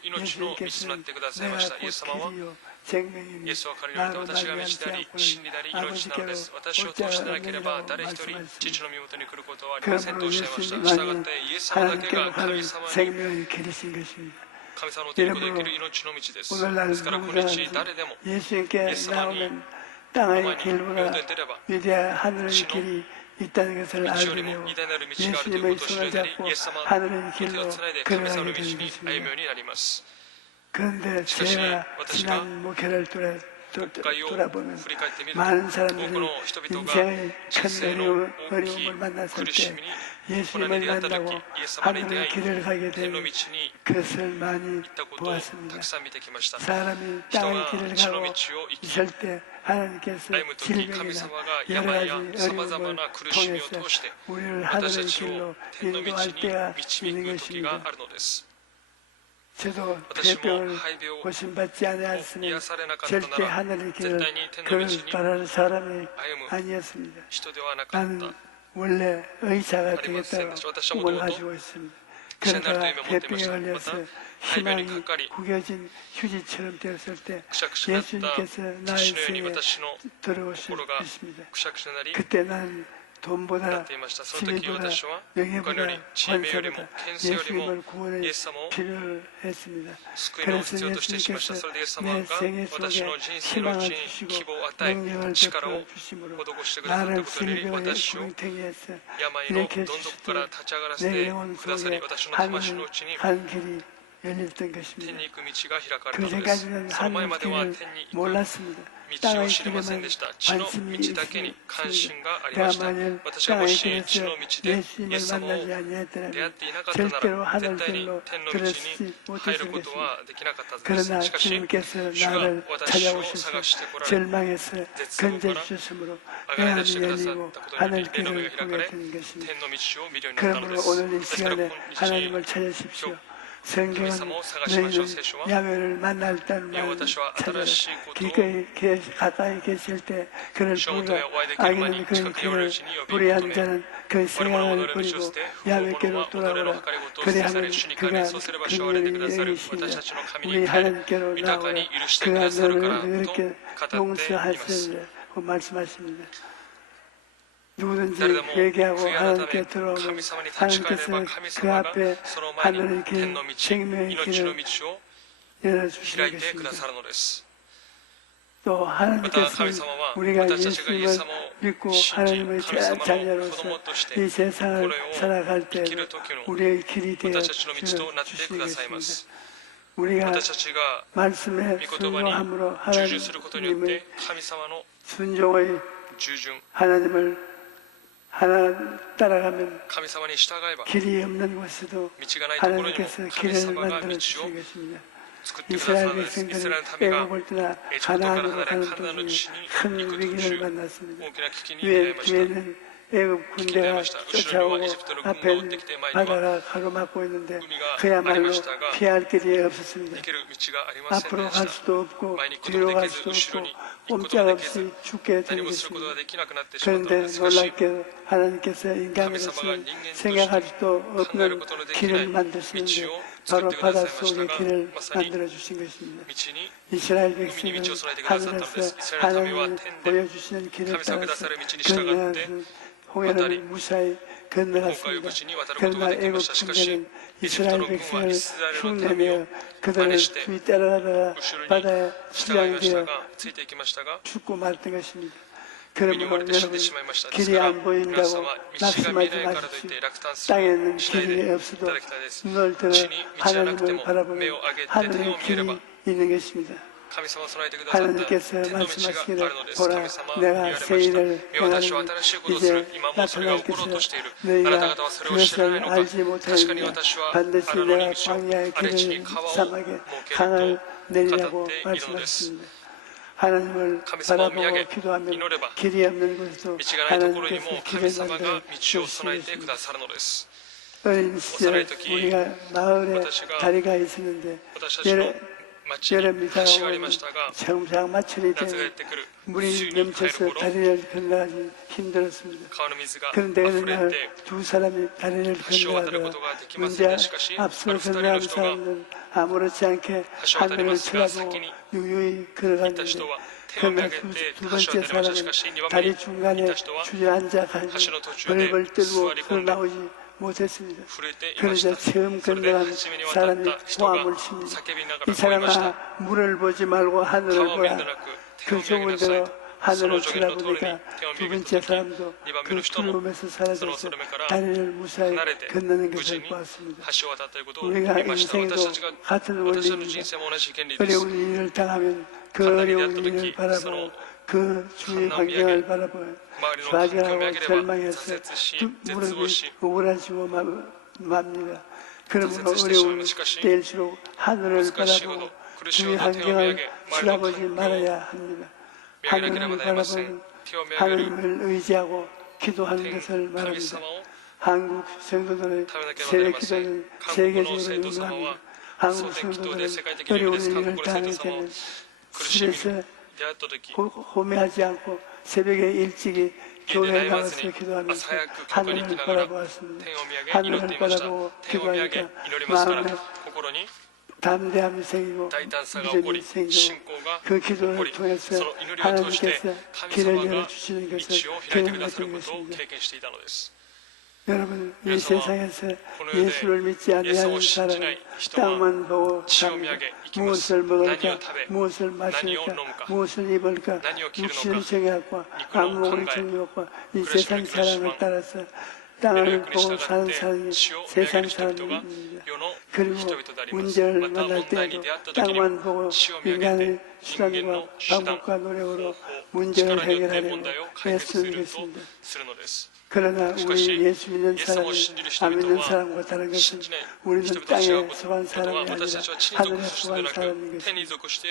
예수님께서는 내가 곧 길이요 생명이니 나로 말미암지 않고는 아버지께로 올 자가 없느니라고 말씀하셨습니다. 그러므로 예수님만이 하나님께로 가는 생명의 길이신 것입니다. 이러므로 오늘날 누구든지 예수님께 나오면 땅의 길보다 위대한 하늘의 길이 있다는 것을 알게 되고 예수님의 손을 잡고 하늘의 길로 걸어가게 되는 것입니다. 그런데 제가 지난 목회를 돌아보면 많은 사람들이 인생의 큰 어려움을 만났을 때 예수님을 만나고 하늘의 길을 가게 되는 그것을 많이 보았습니다. 사람이 땅의 길을 가고 있을 때 하나님께서 질병이나 여러 가지 어려움을 통해서 우리를 하늘의 길로 인도할 때가 있는 것입니다. 저도 폐병을 고침받지 아니하였으면 절대 하늘의 길을 걸을 바라는 사람이 아니었습니다. 나는 원래 의사가 되겠다고 꿈을 가지고 있습니다. 그러다가 폐병에 걸려서 희망이 구겨진 휴지처럼 되었을 때 예수님께서 나의 생에 들어오셨습니다. 그때 난 돈보다 지위보다 명예보다 권세보다 예수님을 구원의 필요를 했습니다. 그래서 예수님께서 내 생애 속에 희망을 주시고 능력을 베풀어 주심으로 나를 질병의 구렁텅이에서 일으켜 주실 때 내 영혼 속에 하늘의 한 길이 열렸던 것입니다. 그 전까지는 하늘의 길을 몰랐습니다. 땅의 길에만 관심이 있습니다. 내가 만일 땅의 길에서 예수님을 만나지 아니했더라면 절대로 하늘길로 들어서지 못했을 것입니다. 그러나 주님께서 나를 찾아오셔서 절망에서 건져주셨으므로 내 안이 열리고 하늘길을 보게 된 것입니다. 그러므로 오늘 이 시간에 하나님을 찾으십시오. 성경은 너희는 야훼를 만날 때만 찾아라. 기꺼이 가까이 계실 때 그를 부르라. 악인은 그 길을 불의한 자는 그 생각을 버리고 야훼께로 돌아오라. 그래야하면 그가 긍휼히 여기시리라. 우리 하나님께로 나오라. 그가 너를 그렇게 용서하시리라고 말씀하십니다. 누구든지 회개하고 하나님께 들어오면 하나님께서 그 앞에 하늘의 길, 생명의 길을 열어주시는 것입니다. 또 하나님께서는 우리가 예수님을 믿고 하나님의 자녀로서 이 세상을 살아갈 때 우리의 길이 되어 주시겠습니다. 우리가 말씀에 순종함으로 하나님의 순종의 하나님을 하나 따라가면 길이 없는 곳에도 하나님께서 길을 만들어 주시겠습니다. 이스라엘 백성들은 애굽을 떠나 가나안으로 가는 도중에 큰 위기를 만났습니다. 뒤에는 애굽 군대가 쫓아오고 앞에는 바다가 가로막고 있는데 그야말로 피할 길이 없었습니다. 앞으로 갈 수도 없고 뒤로 갈 수도 없고 꼼짝없이 죽게 된 것입니다. 그런데 놀랍게도 하나님께서 인간으로서 생각할 수도 없는 길을 만드시는데 바로 바다 속의 길을 만들어 주신 것입니다. 이스라엘 백성은 하늘에서 하나님을 보여주시는 길을 따라서 건너는 홍해를 무사히 건너갔습니다. 그러나 애굽 군대는 이스라엘 백성을 흉내내어 그들을 뒤 따라가다가 바다에 수장되어 죽고 말던 것입니다. 그러므로 여러분 길이 안 보인다고 낙심하지 마십시오. 땅에는 길이 없어도 눈을 들어 하나님을 바라보면 하늘의 길이 있는 것입니다. 하나님께서 말씀하시기를 보라 내가 새 일을 행하노니 이제 나타날 것이라 너희가 그것을 알지 못하느냐 반드시 내가 광야의 길을 사막에 강을 내리라고 말씀하셨습니다. 하나님을 바라보고 기도하면 길이 없는 곳에도 하나님께서 길을 만들어 주시겠습니다. 어린 시절 우리가 마을에 다리가 있었는데 여름이 다가오면 정상마천이 되면 물이 넘쳐서 다리를 건너가기 힘들었습니다. 그런데 어느 날 두 사람이 다리를 건너가다가 문제 앞서 건너간 사람은 아무렇지 않게 하늘을 쳐다보고 유유히 걸어갔는데 그러나 두 번째 사람은 다리 중간에 주저앉아가지고 벌벌 떨고 걸어나오지 못했습니다. 그러자 처음 건너간 사람이 호함을 칩니다. 이 사람아 물을 보지 말고 하늘을 보라. 그 좋은 대로 하늘을 쳐다보니까 두 번째 사람도 그 두려움에서 사라져서 다리를 무사히 건너는 것을 보았습니다. 우리가 인생도 같은 원리입니다. 어려운 일을 당하면 그 어려운 일을 바라보고 그 주위 환경을 바라보며 좌절하고 절망해서 무릎이 우울해지고 맙니다. 그러므로 어려운 때일수록 하늘을 바라보고 주위 환경을 쳐다보지 말아야 합니다. 하늘을 바라보면 하늘을 의지하고 기도하는 것을 말합니다. 한국 성도들의 새벽 기도는 세계적으로 유명합니다. 한국 성도들은 어려운 일을 당할 때는 집에서 호미하지 않고 새벽에 일찍이 교회에 나가서 기도하면서 하늘을 바라보았습니다. 하늘을 바라보고 기도하니까 마음에 담대함이 생기고 믿음이 생기고 그 기도를 통해서 하나님께서 길을 열어주시는 것을 경험했던 것입니다. 여러분, 이 세상에서 예수를 믿지 아니하는 사람은 땅만 보고 삽니다. 무엇을 먹을까, 무엇을 마실까, 무엇을 입을까, 육신의 정욕과 안목의 정욕과 이 세상 사랑을 따라서 땅을 보고 사는 사람이 세상 사람입니다. 그리고 문제를 만날 때에도 땅만 보고 인간의 수단과 방법과 노력으로 문제를 해결하려고 애쓰는 것입니다. 그러나 우리 예수 믿는 사람이 안 믿는 사람과 다른 것은 우리는 땅에 속한 사람이 아니라 하늘에 속한 사람인 것입니다.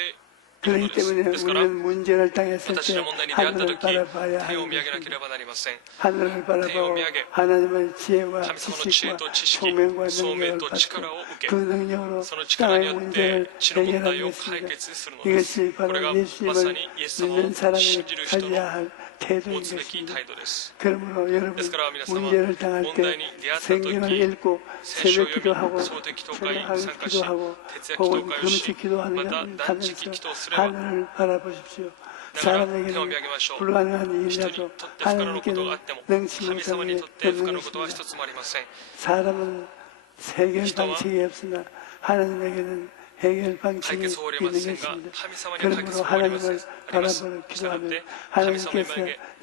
그렇기 때문에 우리는 문제를 당했을 때 하늘을 바라봐야 하는 것입니다. 하늘을 바라보고 하나님의 지혜와 지식과 총명과 능력을 받고 그 능력으로 땅의 문제를 해결하는 것입니다. 이것이 바로 예수님을 믿는 사람이 가져야 할 태도인 것입니다. 그러므로 여러분 문제를 당할 때 성경을 읽고 새벽 기도하고 철학하게 기도하고 혹은 금식 기도하면서 하늘을 바라보십시오. 사람에게는 불가능한 일이라도 하나님께는 능치 못한 일이 없는 것입니다. 사람은 세계의 방식이 없으나 하나님에게는 해결 방침이 있는 것입니다. 그러므로 하나님을 바라보는 기도하면 하나님께서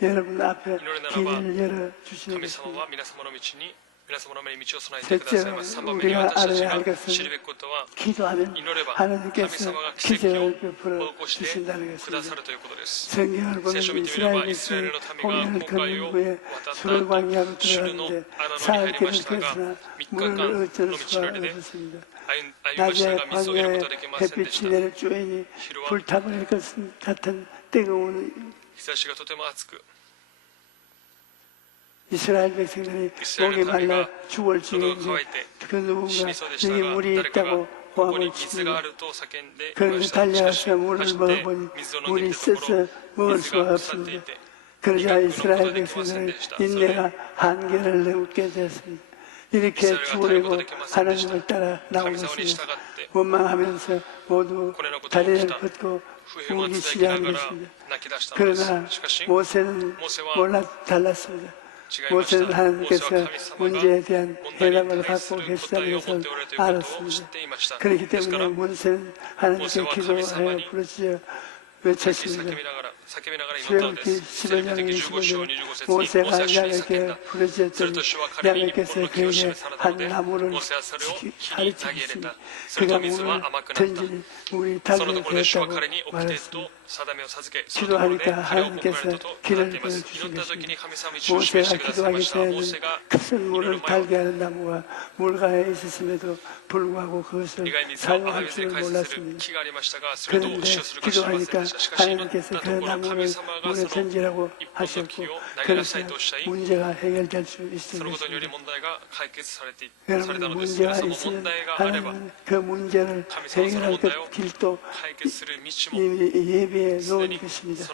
여러분 앞에 길을 열어주시는 것입니다. 셋째로 우리가 알아야 할 것은 기도하면 하나님께서 기적을 베풀어 주신다는 것입니다. 성경을 보면 이스라엘 백성이 홍해를 건넌 후에 수를 광야로 들어갔는데 사흘길을 걸으나 물을 얻을 수가 없었습니다. 낮에 광야에 햇빛이 내려 쪼이니 불타버릴 것 같은 뜨거운 이스라엘 백성들이 목이 말라 죽을 지경인데 그 누군가 여기 물이 있다고 호함을 칩니다. 그런데 달려가서 물을 먹어보니 물이 써서 먹을 수가 없습니다. 그러자 이스라엘 백성들의 인내가 한계를 넘게 됐습니다. 이렇게 죽으려고 하나님을 따라 나온 것입니다. 원망하면서 모두 다리를 걷고 우기 시작한 것입니다. 그러나 모세는 달랐습니다. 모세는 하나님께서 문제에 대한 해답을 갖고 계시다는 것을 알았습니다. 그렇기 때문에 모세는 하나님께 기도하여 부르짖어 외쳤습니다. 출애굽기 15장 25절 모세가 야훼께 부르짖었더니 야훼께서 그에게 한 나무를 가르치셨습니다. 그가 물을 던지니 물이 달게 되었다고 말했습니다. 기도하니까 하나님께서 길을 보여주신 것입니다. 모세가 기도하기 전에는 큰 물을 달게 하는 나무가 물가에 있었음에도 불구하고 그것을 사용할 줄 몰랐습니다. 그런데 기도하니까 하나님께서 그 나무를 물에 던지라고 하셨고 그래서 문제가 해결될 수 있습니다. 여러분 문제가 있으면 하나님은 그 문제를 해결할 그 길도 이미 예비해 놓은 것입니다.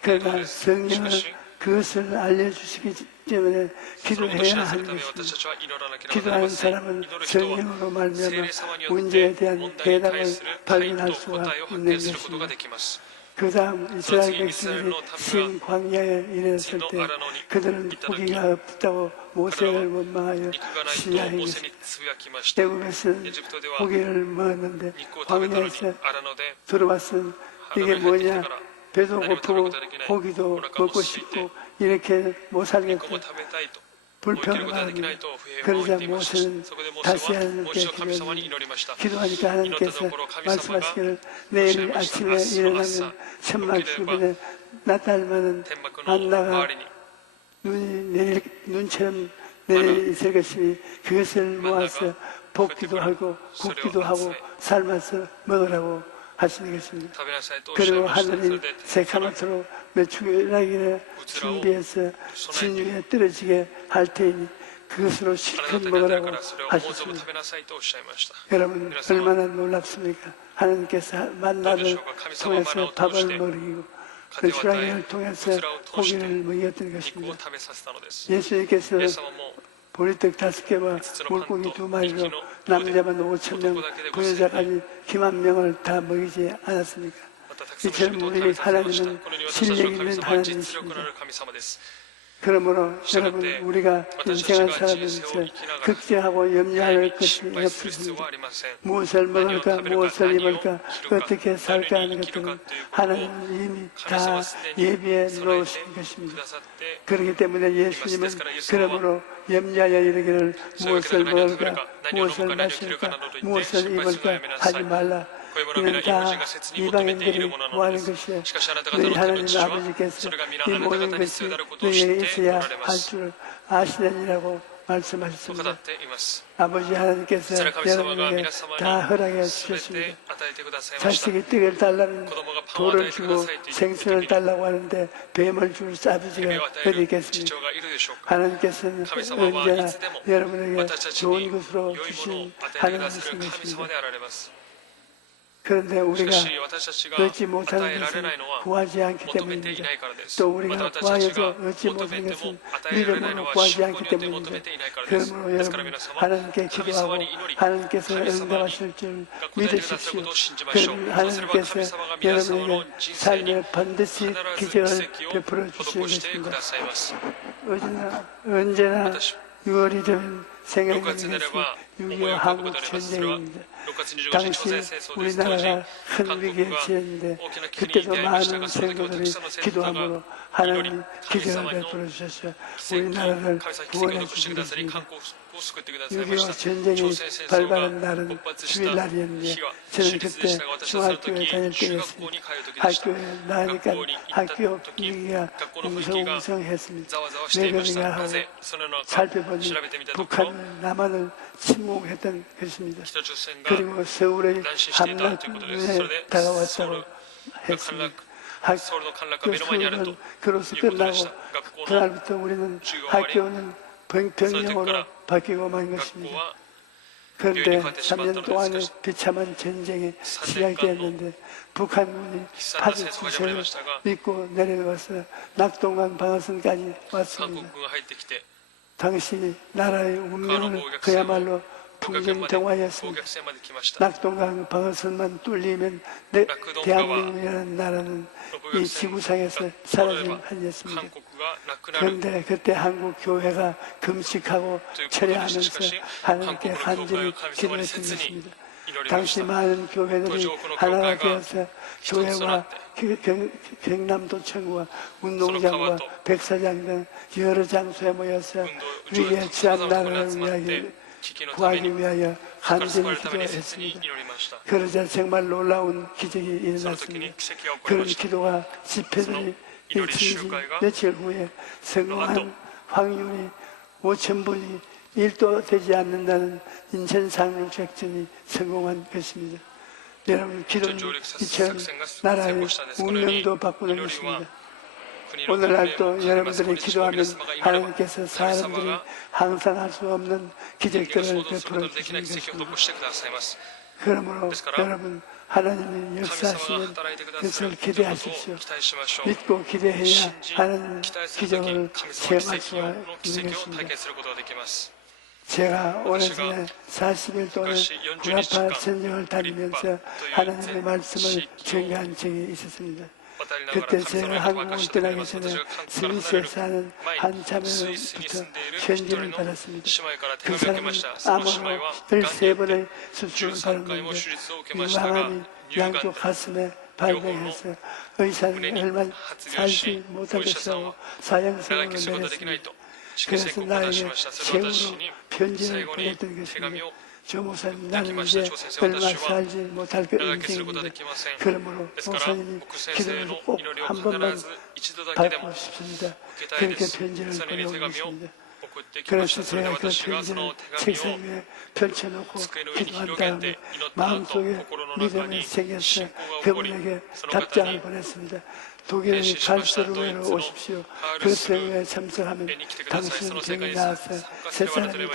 그러나 성령은 그것을 알려주시기 때문에 기도해야 하는 것입니다. 기도하는 사람은 성령으로 말미암아 문제에 대한 해답을 발견할 수가 있는 것입니다. 그 다음 이스라엘 백성들이 신 광야에 이르렀을 때 그들은 포기가 없다고 모세를 원망하여 시야했습니다. 애굽에서는 고기를 먹었는데 광야에서 들어왔은 이게 뭐냐, 배도 고프고 고기도 먹고 싶고 이렇게 못 살겠고 불평하니 그러자 모세는 다시 하나님께 기도하니까 하나님께서 말씀하시기를 내일 아침에 일어나면 천막 주변에 나타날 만나가 눈처럼 내려 있을 것이니 그것을 모아서 볶기도 하고 굽기도 하고 삶아서 먹으라고 하시는 것입니다. 그리고 하늘이 새카맣도록 메추라기를 준비해서 진위에 떨어지게 할 테니 그것으로 실컷 먹으라고 하셨습니다. 여러분 얼마나 놀랍습니까? 하나님께서 만나를 통해서 밥을 먹이고 메추라기를 통해서 고기를 먹였던 것입니다. 예수님께서 보리떡 5개와 물고기 2마리로 남자만 5,000명, 부여자까지 기만 명을 다 먹이지 않았습니까? 이처럼 우리 하나님은 실력 있는 하나님이십니다. 그러므로 여러분 우리가 인생을 살아가면서 걱정하고 염려할 것이 없습니다. 무엇을 먹을까 무엇을 입을까 어떻게 살까 하는 것들은 하나님은 이미 다 예비해 놓으신 것입니다. 그렇기 때문에 예수님은 그러므로 염려하여 이르기를 무엇을 먹을까 무엇을 마실까 무엇을 입을까 하지 말라. 이는 다 이방인들이 구하는 것이요 너희 하나님 아버지께서 이 모든 것이 너희에게 있어야 할 줄 아시느니라고 말씀하셨습니다. 아버지 하나님께서 여러분에게 다 허락해 주셨습니다. 자식이 떡을 달라는 돌을 주고 생선을 달라고 하는데 뱀을 줄 아버지가 어디 있겠습니까? 하나님께서는 언제나 여러분에게 좋은 것으로 주신 하나님이신 것입니다. 그런데 우리가 얻지 못하는 것은 구하지 않기 때문입니다. 또 우리가 구하여도 얻지 못하는 것은 믿음으로 구하지 않기 때문입니다. 그러므로 여러분 하나님께 기도하고 하나님께서 응답하실 줄 믿으십시오. 그럼 하나님께서 여러분에게 삶에 반드시 기적을 베풀어 주시는 것입니다. 언제나 6월이 되면 생각나는 것이 6.25 한국 전쟁입니다. 당시 우리나라가 큰 위기에 처했는데 그때도 많은 성도들이 기도함으로 하나님 기적을 베풀어 주셔서 우리나라를 구원해 주셨습니다. 6.25 전쟁이 발발한 날은 주일날이었는데 저는 그때 중학교에 다닐 때였습니다. 학교에 나니까 학교 분위기가 웅성웅성했습니다. 왜 그런가 하고 살펴보니 북한은 남한을 침공했던 것입니다. 그리고 서울의 함락에 다가왔다고 했습니다. 서울은 그로서 끝나고 그날부터 우리는 학교는 병영으로 바뀌고 만 것입니다. 그런데 3년 동안의 비참한 전쟁이 시작되었는데 북한군이 파주치세를 믿고 내려와서 낙동강 방어선까지 왔습니다. 당시 나라의 운명은 그야말로 풍전등화였습니다. 낙동강 방어선만 뚫리면 대한민국이라는 나라는 이 지구상에서 사라질 판이었습니다. 그런데 그때 한국 교회가 금식하고 철야하면서 하나님께 간절히 기도했던 것입니다. 당시 많은 교회들이 하나가 되어서 교회와 경남도청과 운동장과 백사장 등 여러 장소에 모여서 위기에 처한 나라를 구하기 위하여 간절히 기도했습니다. 그러자 정말 놀라운 기적이 일어났습니다. 그런 기도가 집회들이 일치지 며칠 후에 성공한 확률이 5,000분이 1도 되지 않는다는 인천 상륙작전이 성공한 것입니다. 여러분, 기도는 이처럼 나라의 운명도 바꾸는 것입니다. 오늘날도 여러분들이 기도하면 하나님께서 사람들이 항상 할 수 없는 기적들을 베풀어 주시는 것입니다. 그러므로 여러분, 하나님이 역사하시는 것을 기대하십시오. 믿고 기대해야 하나님 기적을 체험할 수가 있는 것입니다. 제가 오래전에 40일 동안 구라파 전쟁을 다니면서 하나님의 말씀을 전가한 적이 있었습니다. 그때 제가 한국을 떠나기 전에 스위스에서 하는 한 자매로부터 편지를 받았습니다. 그 사람은 암으로 13번의 수술을 받았는데 유방암이 양쪽 가슴에 발병해서 의사는 얼마 살지 못하겠다고 사형선고를 내렸습니다. 그래서 나에게 최후로 편지를 보냈던 것입니다. 조 목사님, 나는 이제 얼마 살지 못할 인생입니다. 그러므로 목사님이 기도를 꼭 한 번만 받고 싶습니다. 그렇게 편지를 보내온 것입니다. 그래서 제가 그 편지를 책상 위에 펼쳐놓고 기도한 다음에 마음속에 믿음이 생겨서 그분에게 답장을 보냈습니다. 독일의 갈스루에로 오십시오. 그 병에 참석하면 당신은 병이 나아서 새 사람이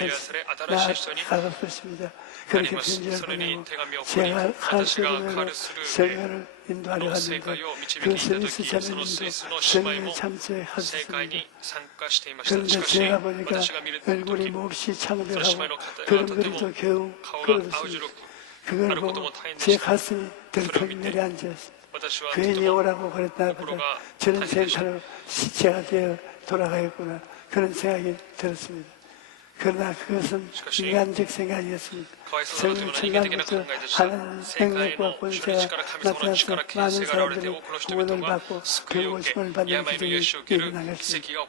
나아갈 것입니다. 그렇게 편지를 보내고 제가 갈스루에로 성회를 인도하려 갔는데 그 스위스 자매님도 성회에 참석하셨습니다. 그런데 제가 보니까 얼굴이 몹시 창백하고 그림그림도 겨우 그렸습니다. 그걸 보고 제 가슴이 덜컥 내려앉았습니다. 괜히 오라고 그랬다 보다 저는 생사로 시체가 되어 돌아가겠구나, 그런 생각이 들었습니다. 그러나 그것은 인간적 생각이었습니다. 성령 천간부터 하나님의 능력과 권세가 나타나서 많은 사람들이 구원을 받고 구원을 받는 기적이 일어난 것입니다.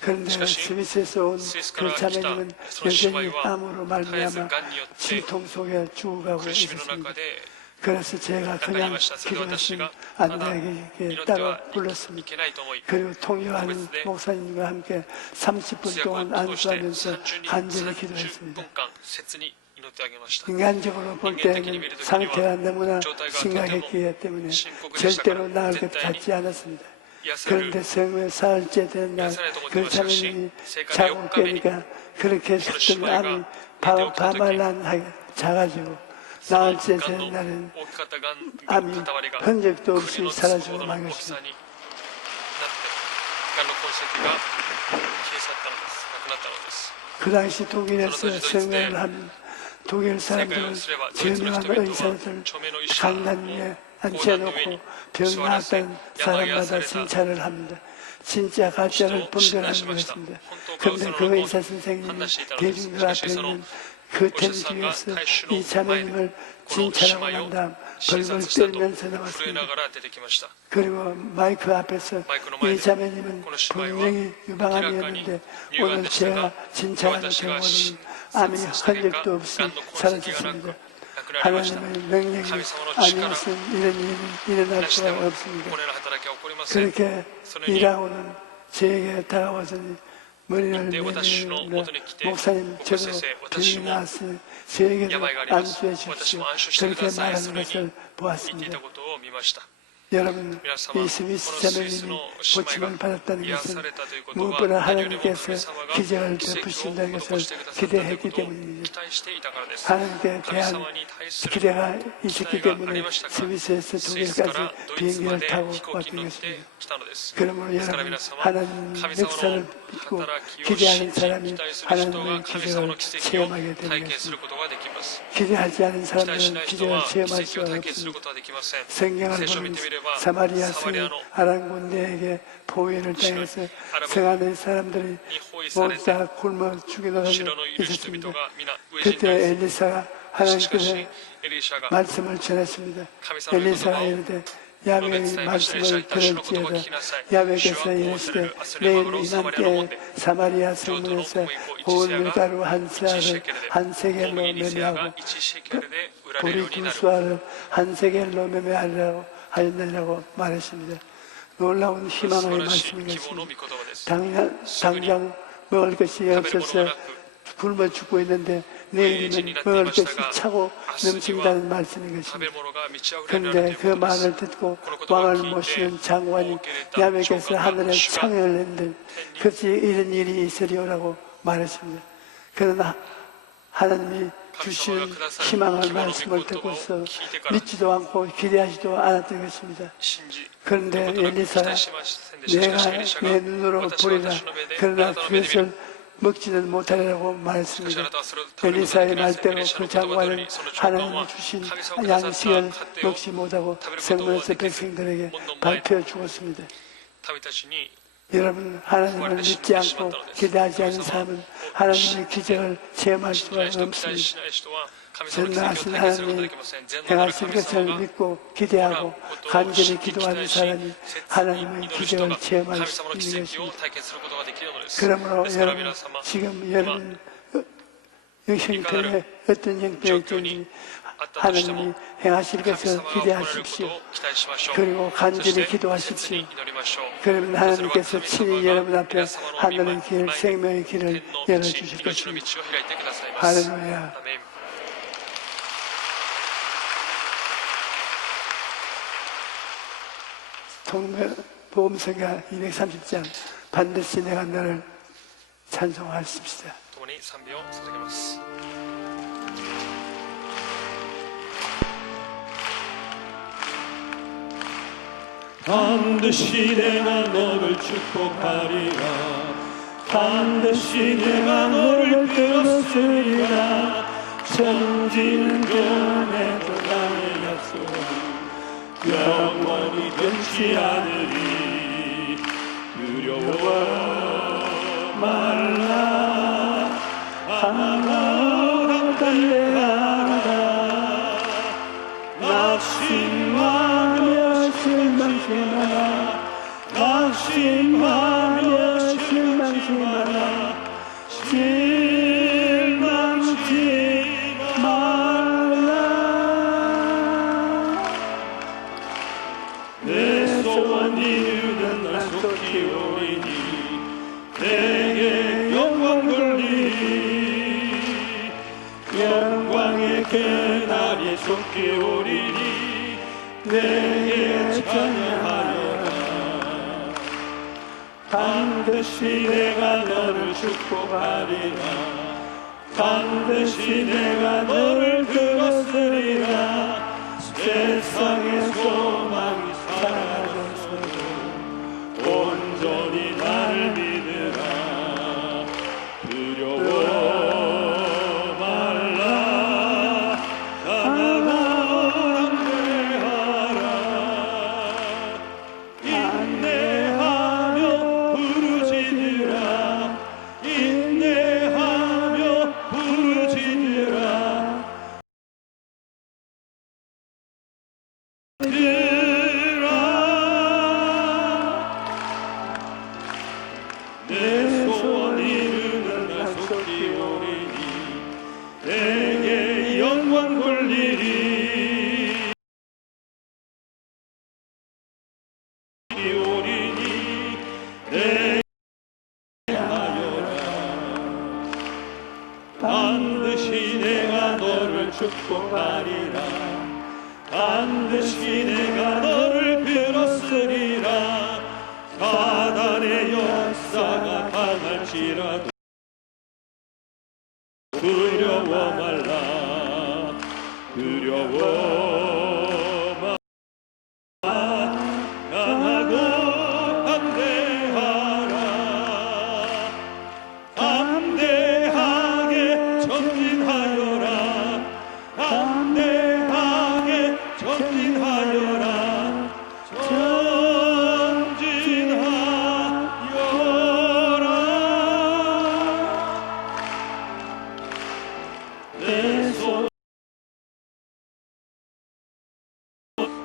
그런데 스위스에서 온 그 자매님은 여전히 암으로 말미암아 진통 속에 죽어가고 있었습니다. 그래서 제가 그냥 기도했으면 안 되게 따로 불렀습니다. 그리고 통역하는 목사님과 함께 30분 동안 안수하면서 간절히 기도했습니다. 인간적으로 볼 때는 상태가 너무나 심각했기 때문에 절대로 나을 것 같지 않았습니다. 그런데 생후에 사흘째 된 날 그 자매님이 자고 깨니까 그렇게 했던 암이 바말란하게 작아지고 나흘째 된 날은 암이 흔적도 없이 사라지고 만 것입니다. 그 당시 독일에서 생활을 한 독일 사람들은 저명한 의사들 강단 위에 앉혀놓고 병 나았던 사람마다 칭찬을 합니다. 진짜 가짜를 분별하는 것입니다. 그런데 그 의사 선생님이 대중들 앞에 있는 그 텐트에서 이 자매님을 진찰하고 난 다음 벌벌 떨면서 나왔습니다. 그리고 마이크 앞에서 이 자매님은 분명히 유방암이었는데 오늘 제가 진찰하는 경우는 암이 한 적도 없이 사라졌습니다. 하나님의 명령이 아니었으면 이런 일은 일어날 수가 없습니다. 그렇게 일하고는 저에게 다가와서니 머리를 내밀며 목사님 저도 병이 나왔으니 저에게도 안수해 주십시오. 그렇게 말하는 것을 보았습니다. 여러분, 이 스미스 자매님이 고침을 받았다는 것은 무엇보다 하나님께서 기적을 베푸신다는 것을 기대했기 때문입니다. 하나님께 대한 기대가 있었기 때문에 스미스에서 독일까지 비행기를 타고 왔던 것입니다. 그러므로 여러분, 하나님 역사를 믿고 기대하는 사람이 하나님의 기적을 체험하게 되는 것입니다. 기대하지 않은 사람들은 기적을 체험할 수가 없습니다. 성경을 보면 사마리아 성 아랑군대에게 포위를 당해서 성 안의 사람들이 모두 다 굶어 죽이는 일이 있었습니다. 그때 엘리사가 하나님께서 말씀을 전했습니다. 엘리사가 이르되 야훼의 말씀을 들을지어다. 야훼께서 이르시되 내일 이맘때에 사마리아 성문에서 고운 밀가루 한 쌀을 한 세겔로 매매하고 보리 두 수알을 한 세겔로 매매하리라고 하였느니라고 말했습니다. 놀라운 희망의 말씀인 것입니다. 당장 먹을 것이 없어서 굶어 죽고 있는데 내일이면 먹을 것이 차고 넘친다는 말씀인 것입니다. 그런데 그 말을 듣고 왕을 모시는 장관이 야훼께서 하늘에 창을 낸들 그것이 이런 일이 있으리오라고 말했습니다. 그러나 하나님이 주시는 희망의 말씀을 듣고서 믿지도 않고 기대하지도 않았던 것입니다. 그런데 엘리사가 내가 내 눈으로 보리라 그러나 그것을 먹지는 못하리라고 말했습니다. 엘리사의 말대로 그 장관은 하나님이 주신 양식을 먹지 못하고 성문에서 백성들에게 발표해 주었습니다. 여러분, 하나님을 믿지 않고 기대하지 않는 사람은 하나님의 기적을 체험할 수가 없습니다. 전능하신 하나님이 행하신 것을 믿고 기대하고 간절히 기도하는 사람이 하나님의 기적을 체험할 수 있는 것입니다. 그러므로 여러분, 지금 여러분 형편에 어떤 형편이 있든지 하나님이 행하실 것을 기대하십시오. 그리고 간절히 기도하십시오. 그러면 하나님께서 친히 여러분 앞에 하늘의 길, 생명의 길을 열어주실 것입니다. 할렐루야. 복음서가 230장 반드시 내가 너를 찬송하십시다. 반드시 내가 너를 축복하리라. 반드시 내가 너를 들었으리라. 천지는 변해도 나의 약속 영원히 변치 않으리. 두려워 말라. 하나 달려가라. 낙심하며 실망치 마라. 낙심하며 실망치 마라. 실망치 말라. 내 소원이 이루는 날 속히 오리니 내게 영광 돌리니 영광의 그날이 속히 오리니 내게 찬양하리라. 반드시 내가 너를 축복하리라. 반드시 내가 너를 들었으리라. 세상의 소망이 사라졌어도 온전히 나를 믿으라. 두려워 말라. 강건하라. 인내하며 부르짖으라. 인내하며 부르짖으라. 축복하리라 반드시 내가 너를 들었으리라 사단의 역사가 강할지라도 두려워 말라 두려워 말라 강하고 담대하라 담대하게 전진하여라 담대하게 전진하여라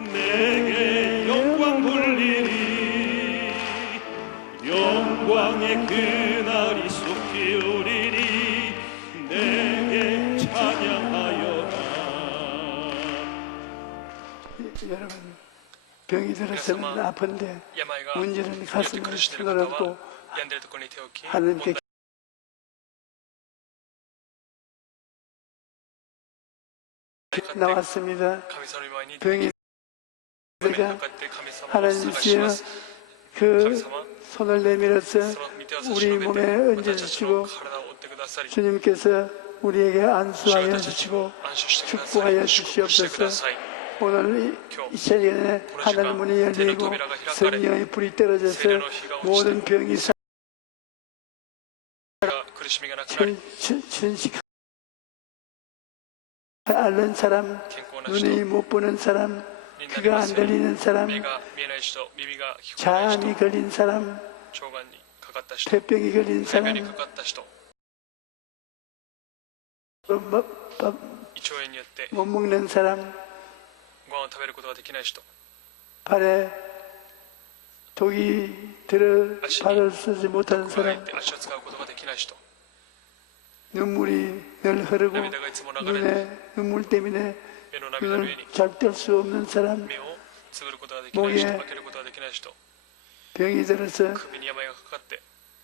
내게 영광 돌리리 영광의 그날이 속히 오리니 내게 찬양하여라. 여러분 병이 들어서는 아픈데 문제는 가슴을 수그럽고 하나님께 나왔습니다. 병이 들어가 하나님께서 그 손을 내밀어서 우리 몸에 얹어주시고 주님께서 우리에게 안수하여 주시고 축복하여 주시옵소서. 오늘 이 시간에 하나님 문이 열리고 성령의 불이 떨어져서 모든 병이 천식 앓는 사람, 눈이 못 보는 사람, 귀가 안 들리는 사람, 장암이 걸린 사람, 폐병이 걸린 사람, 못 먹는 사람, 발에 독이 들어 발을 쓰지 못하는 사람, 눈물이 늘 흐르고 눈에 눈물 때문에 눈을 잘 뜰 수 없는 사람, 목에 병이 들어서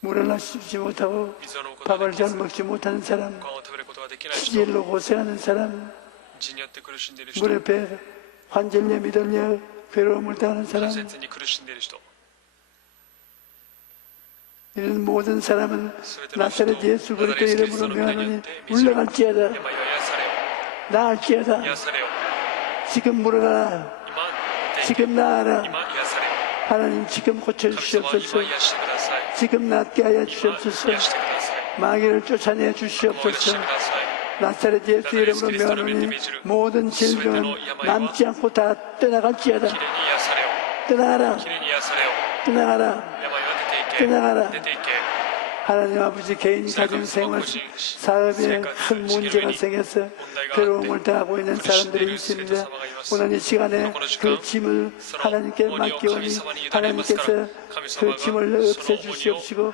물을 마시지 못하고 밥을 잘 먹지 못하는 사람, 치질로 고생하는 사람, 무릎에 관절염이 들려 괴로움을 당하는 사람, 이런 모든 사람은 나사렛 예수 그리스도 이름으로 명하노니 물러갈지어다 나을지어다 지금 물러가라 지금 나아라 하나님 지금 고쳐주시옵소서 지금 낫게 하여 주시옵소서 마귀를 쫓아내 주시옵소서 나사렛 예수 이름으로 명하노니 모든 질병은 남지 않고 다 떠나갈지어다 떠나가라 떠나가라 떠나가라. 하나님 아버지 개인 가정 생활 사업에 큰 문제가 생겨서 괴로움을 당하고 있는 사람들이 있습니다. 오늘 이 시간에 그 짐을 하나님께 맡기오니 하나님께서 그 짐을 없애주시옵시고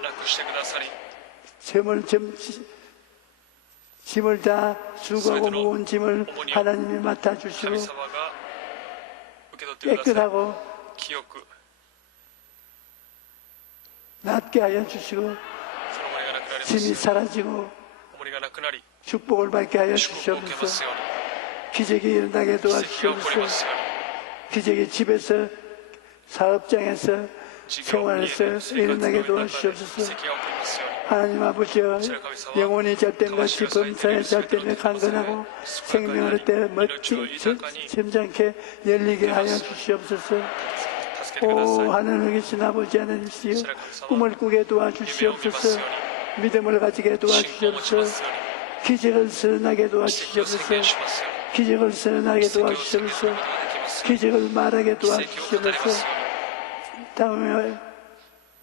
짐을 다 수고하고 무거운 짐을 하나님이 맡아주시고 깨끗하고 낫게 하여 주시고 짐이 사라지고 축복을 받게 하여 주시옵소서. 기적이 일어나게 도와주시옵소서. 기적이 집에서 사업장에서 생활에서 일어나게 도와주시옵소서. 하나님 아버지여 영혼이 잘됨같이 범사에 잘됨에 강건하고 생명을 때 멋지 점잖게 열리게 하여 주시옵소서. 오 하늘에 계신 아버지 하나님이시여 꿈을 꾸게 도와주시옵소서. 믿음을 가지게 도와주시옵소서. 기적을 선언하게 도와주시옵소서. 기적을 선언하게 도와주시옵소서. 기적을 말하게 도와주시옵소서. 다음에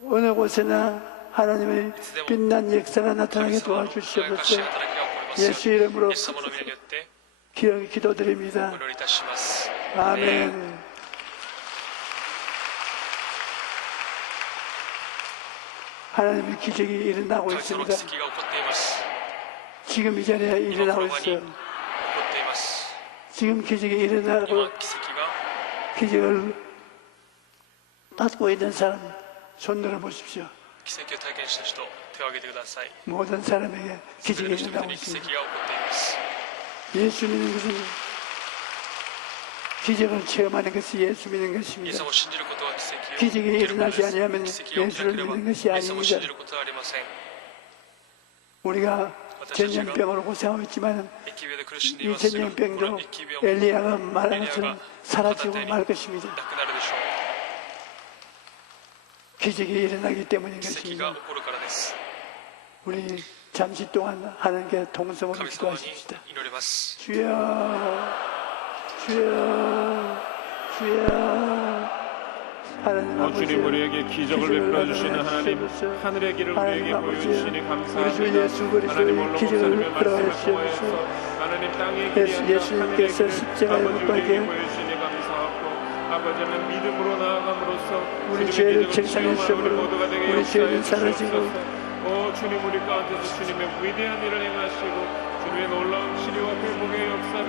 어느 곳에나 하나님의 빛난 역사가 나타나게 도와주시옵소서. 예수 이름으로 기도드립니다. 아멘. 하나님의 기적이 일어나고 있습니다. 지금 이 자리에 일어나고 있어요. 지금 기적이 일어나고 기적을 받고 있는 사람 손 들어 보십시오. 모든 사람에게 기적이 일어나고 있습니다. 예수 믿는 것은 기적을 체험하는 것이 예수 믿는 것입니다. 기적이 일어나지 아니하면 예수를 믿는 것이 아닙니다. 우리가 전염병으로 고생하고 있지만 이 전염병도 엘리야가 말한 것처럼 사라지고 말 것입니다. 기적이 일어나기 때문인 것입니다. 우리 잠시 동안 하나님께 동성으로 기도하십시다. 주여, 주여, 주여. 하나님 아버지, 주님 우리에게 기적을 베풀어 주시는 하나님, 하늘의 길을 우리에게 보여주시니 감사합니다. 하나님 홀로 기적을 베풀어 주시옵소서. 하나님 땅의 길이 예수님께서 십자가에 못 박혀 보여주시니 감사하고 아버지는 믿음으로 나아감으로써 우리 죄를 청산해 주심으로 우리 죄는 사라지고 주님 우리 가운데서 주님의 위대한 일을 행하시고 주님의 놀라운 치료와 회복의 역사를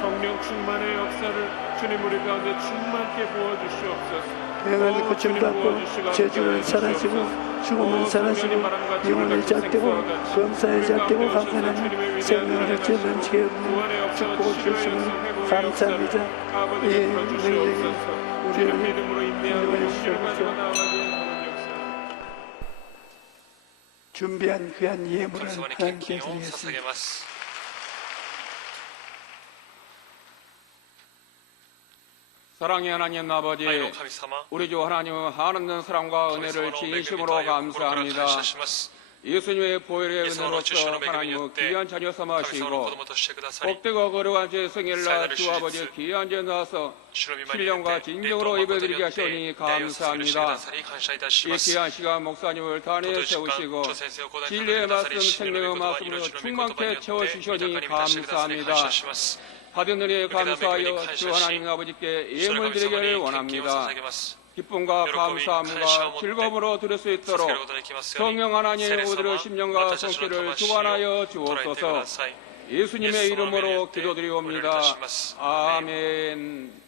성령 충만의 역사를 주님 우리 가운데 충만케 부어주시옵소서. 영혼을 고침받고 죄중은 사라지고 죽음은 사라지고 영혼이 잣되고 범사에 잣되고 강건한 생명을 어찌 넘치게 없는 축복을 주시면 감사합니다. 예, 능력이 우리를 믿음으로 인내하고 주시옵소서. 준비한 귀한 예물을 하나님께 드리겠습니다. 사랑의 하나님 아버지, 우리 주 하나님 한없는 사랑과 은혜를 진심으로 감사합니다. 예수님의 보혈의 은혜로서 하나님의 귀한 자녀 삼으시고 복되고 거룩한 제 생일날 주 아버지 귀한 제 나서 신령과 진정으로 예배드리게 하시니 감사합니다. 이 귀한 시간 목사님을 단에 세우시고 진리의 말씀 생명의 말씀으로 충만케 채워주시니 감사합니다. 받은 은혜에 감사하여 주 하나님 아버지께 예물 드리기를 원합니다. 기쁨과 감사함과 즐거움으로 드릴 수 있도록 성령 하나님 우리의 심령과 손길을 주관하여 주옵소서. 예수님의 이름으로 기도드리옵니다. 아멘.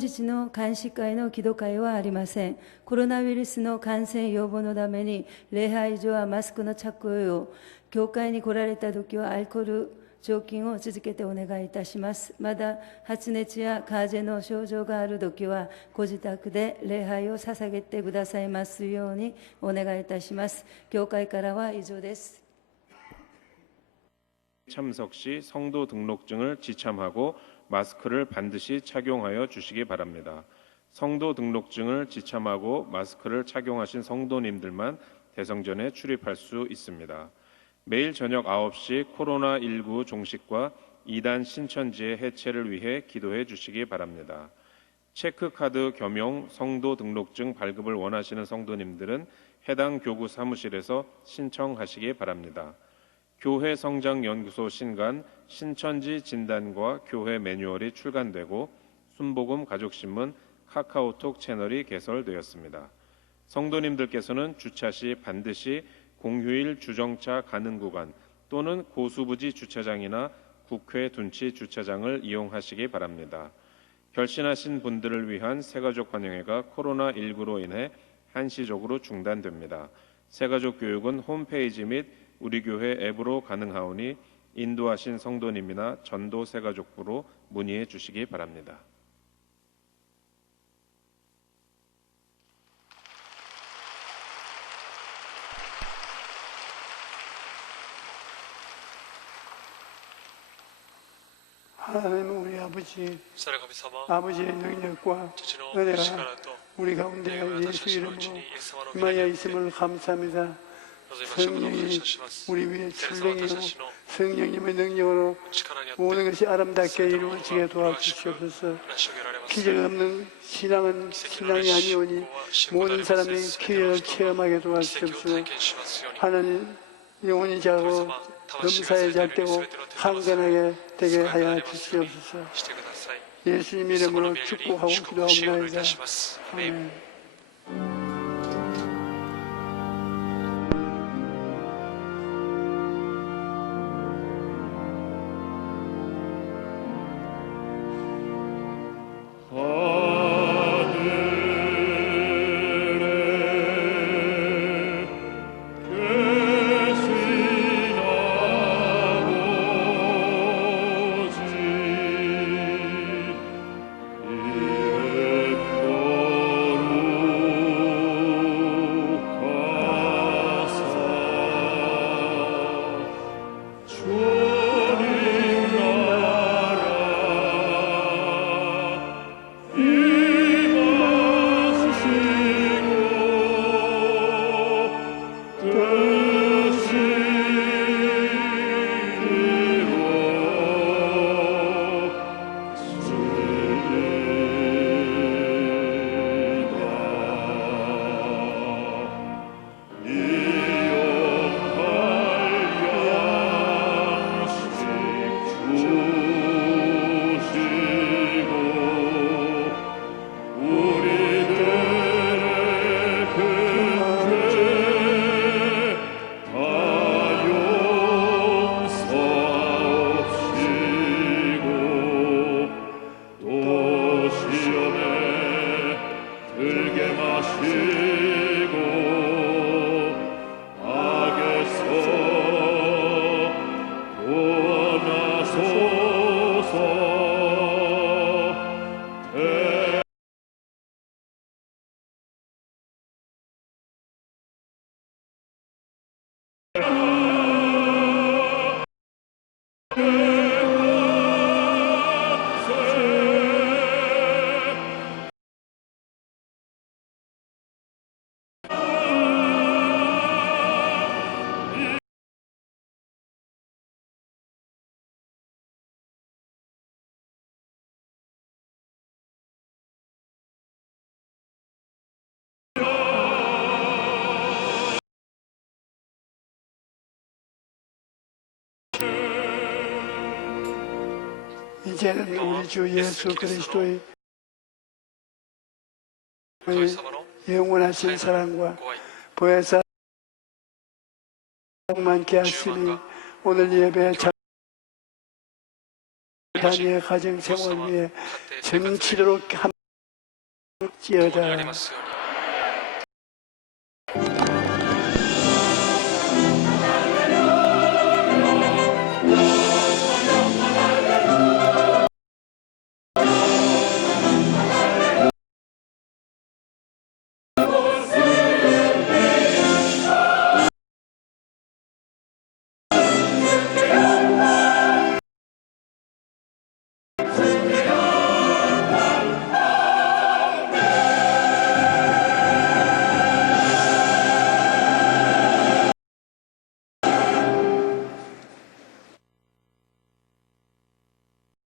日の監視会の祈祷会はありません。コロナウイルスの感染予防のために礼拝所はマスクの着用を、教会に来られた時はアルコール除菌を続けてお願いいたします。また発熱や風邪の症状がある時はご自宅で礼拝を捧げてくださいますようにお願いいたします。教会からは以上です。 참석 시 성도 등록증을 지참하고 마스크를 반드시 착용하여 주시기 바랍니다. 성도 등록증을 지참하고 마스크를 착용하신 성도님들만 대성전에 출입할 수 있습니다. 매일 저녁 9시 코로나19 종식과 2단 신천지의 해체를 위해 기도해 주시기 바랍니다. 체크카드 겸용 성도 등록증 발급을 원하시는 성도님들은 해당 교구 사무실에서 신청하시기 바랍니다. 교회 성장연구소 신간 신천지 진단과 교회 매뉴얼이 출간되고 순복음 가족신문 카카오톡 채널이 개설되었습니다. 성도님들께서는 주차 시 반드시 공휴일 주정차 가능 구간 또는 고수부지 주차장이나 국회 둔치 주차장을 이용하시기 바랍니다. 결신하신 분들을 위한 새가족 환영회가 코로나19로 인해 한시적으로 중단됩니다. 새가족 교육은 홈페이지 및 우리 교회 앱으로 가능하오니 인도하신 성도님이나 전도 새가족부로 문의해 주시기 바랍니다. 하나님 우리 아버지의 능력과 은혜가 우리 가운데 예수 이름으로 임하여 있음을 감사합니다. 성령이 우리 위에 출렁이고 성령님의 능력으로 모든 것이 아름답게 이루어지게 도와주시옵소서. 기적 없는 신앙은 신앙이 아니오니 모든 사람이 기적을 체험하게 도와주시옵소서. 하나님 영혼이 자고 범사에 잘되고 강건하게 되게 하여 주시옵소서. 예수님 이름으로 축복하고 기도합니다. 아멘. 이제는 우리 주 예수 그리스도의 영원하신 사랑과 보혜사 많게 하시니 오늘 예배 단위의 가정생활 위해 정치도록 지어다.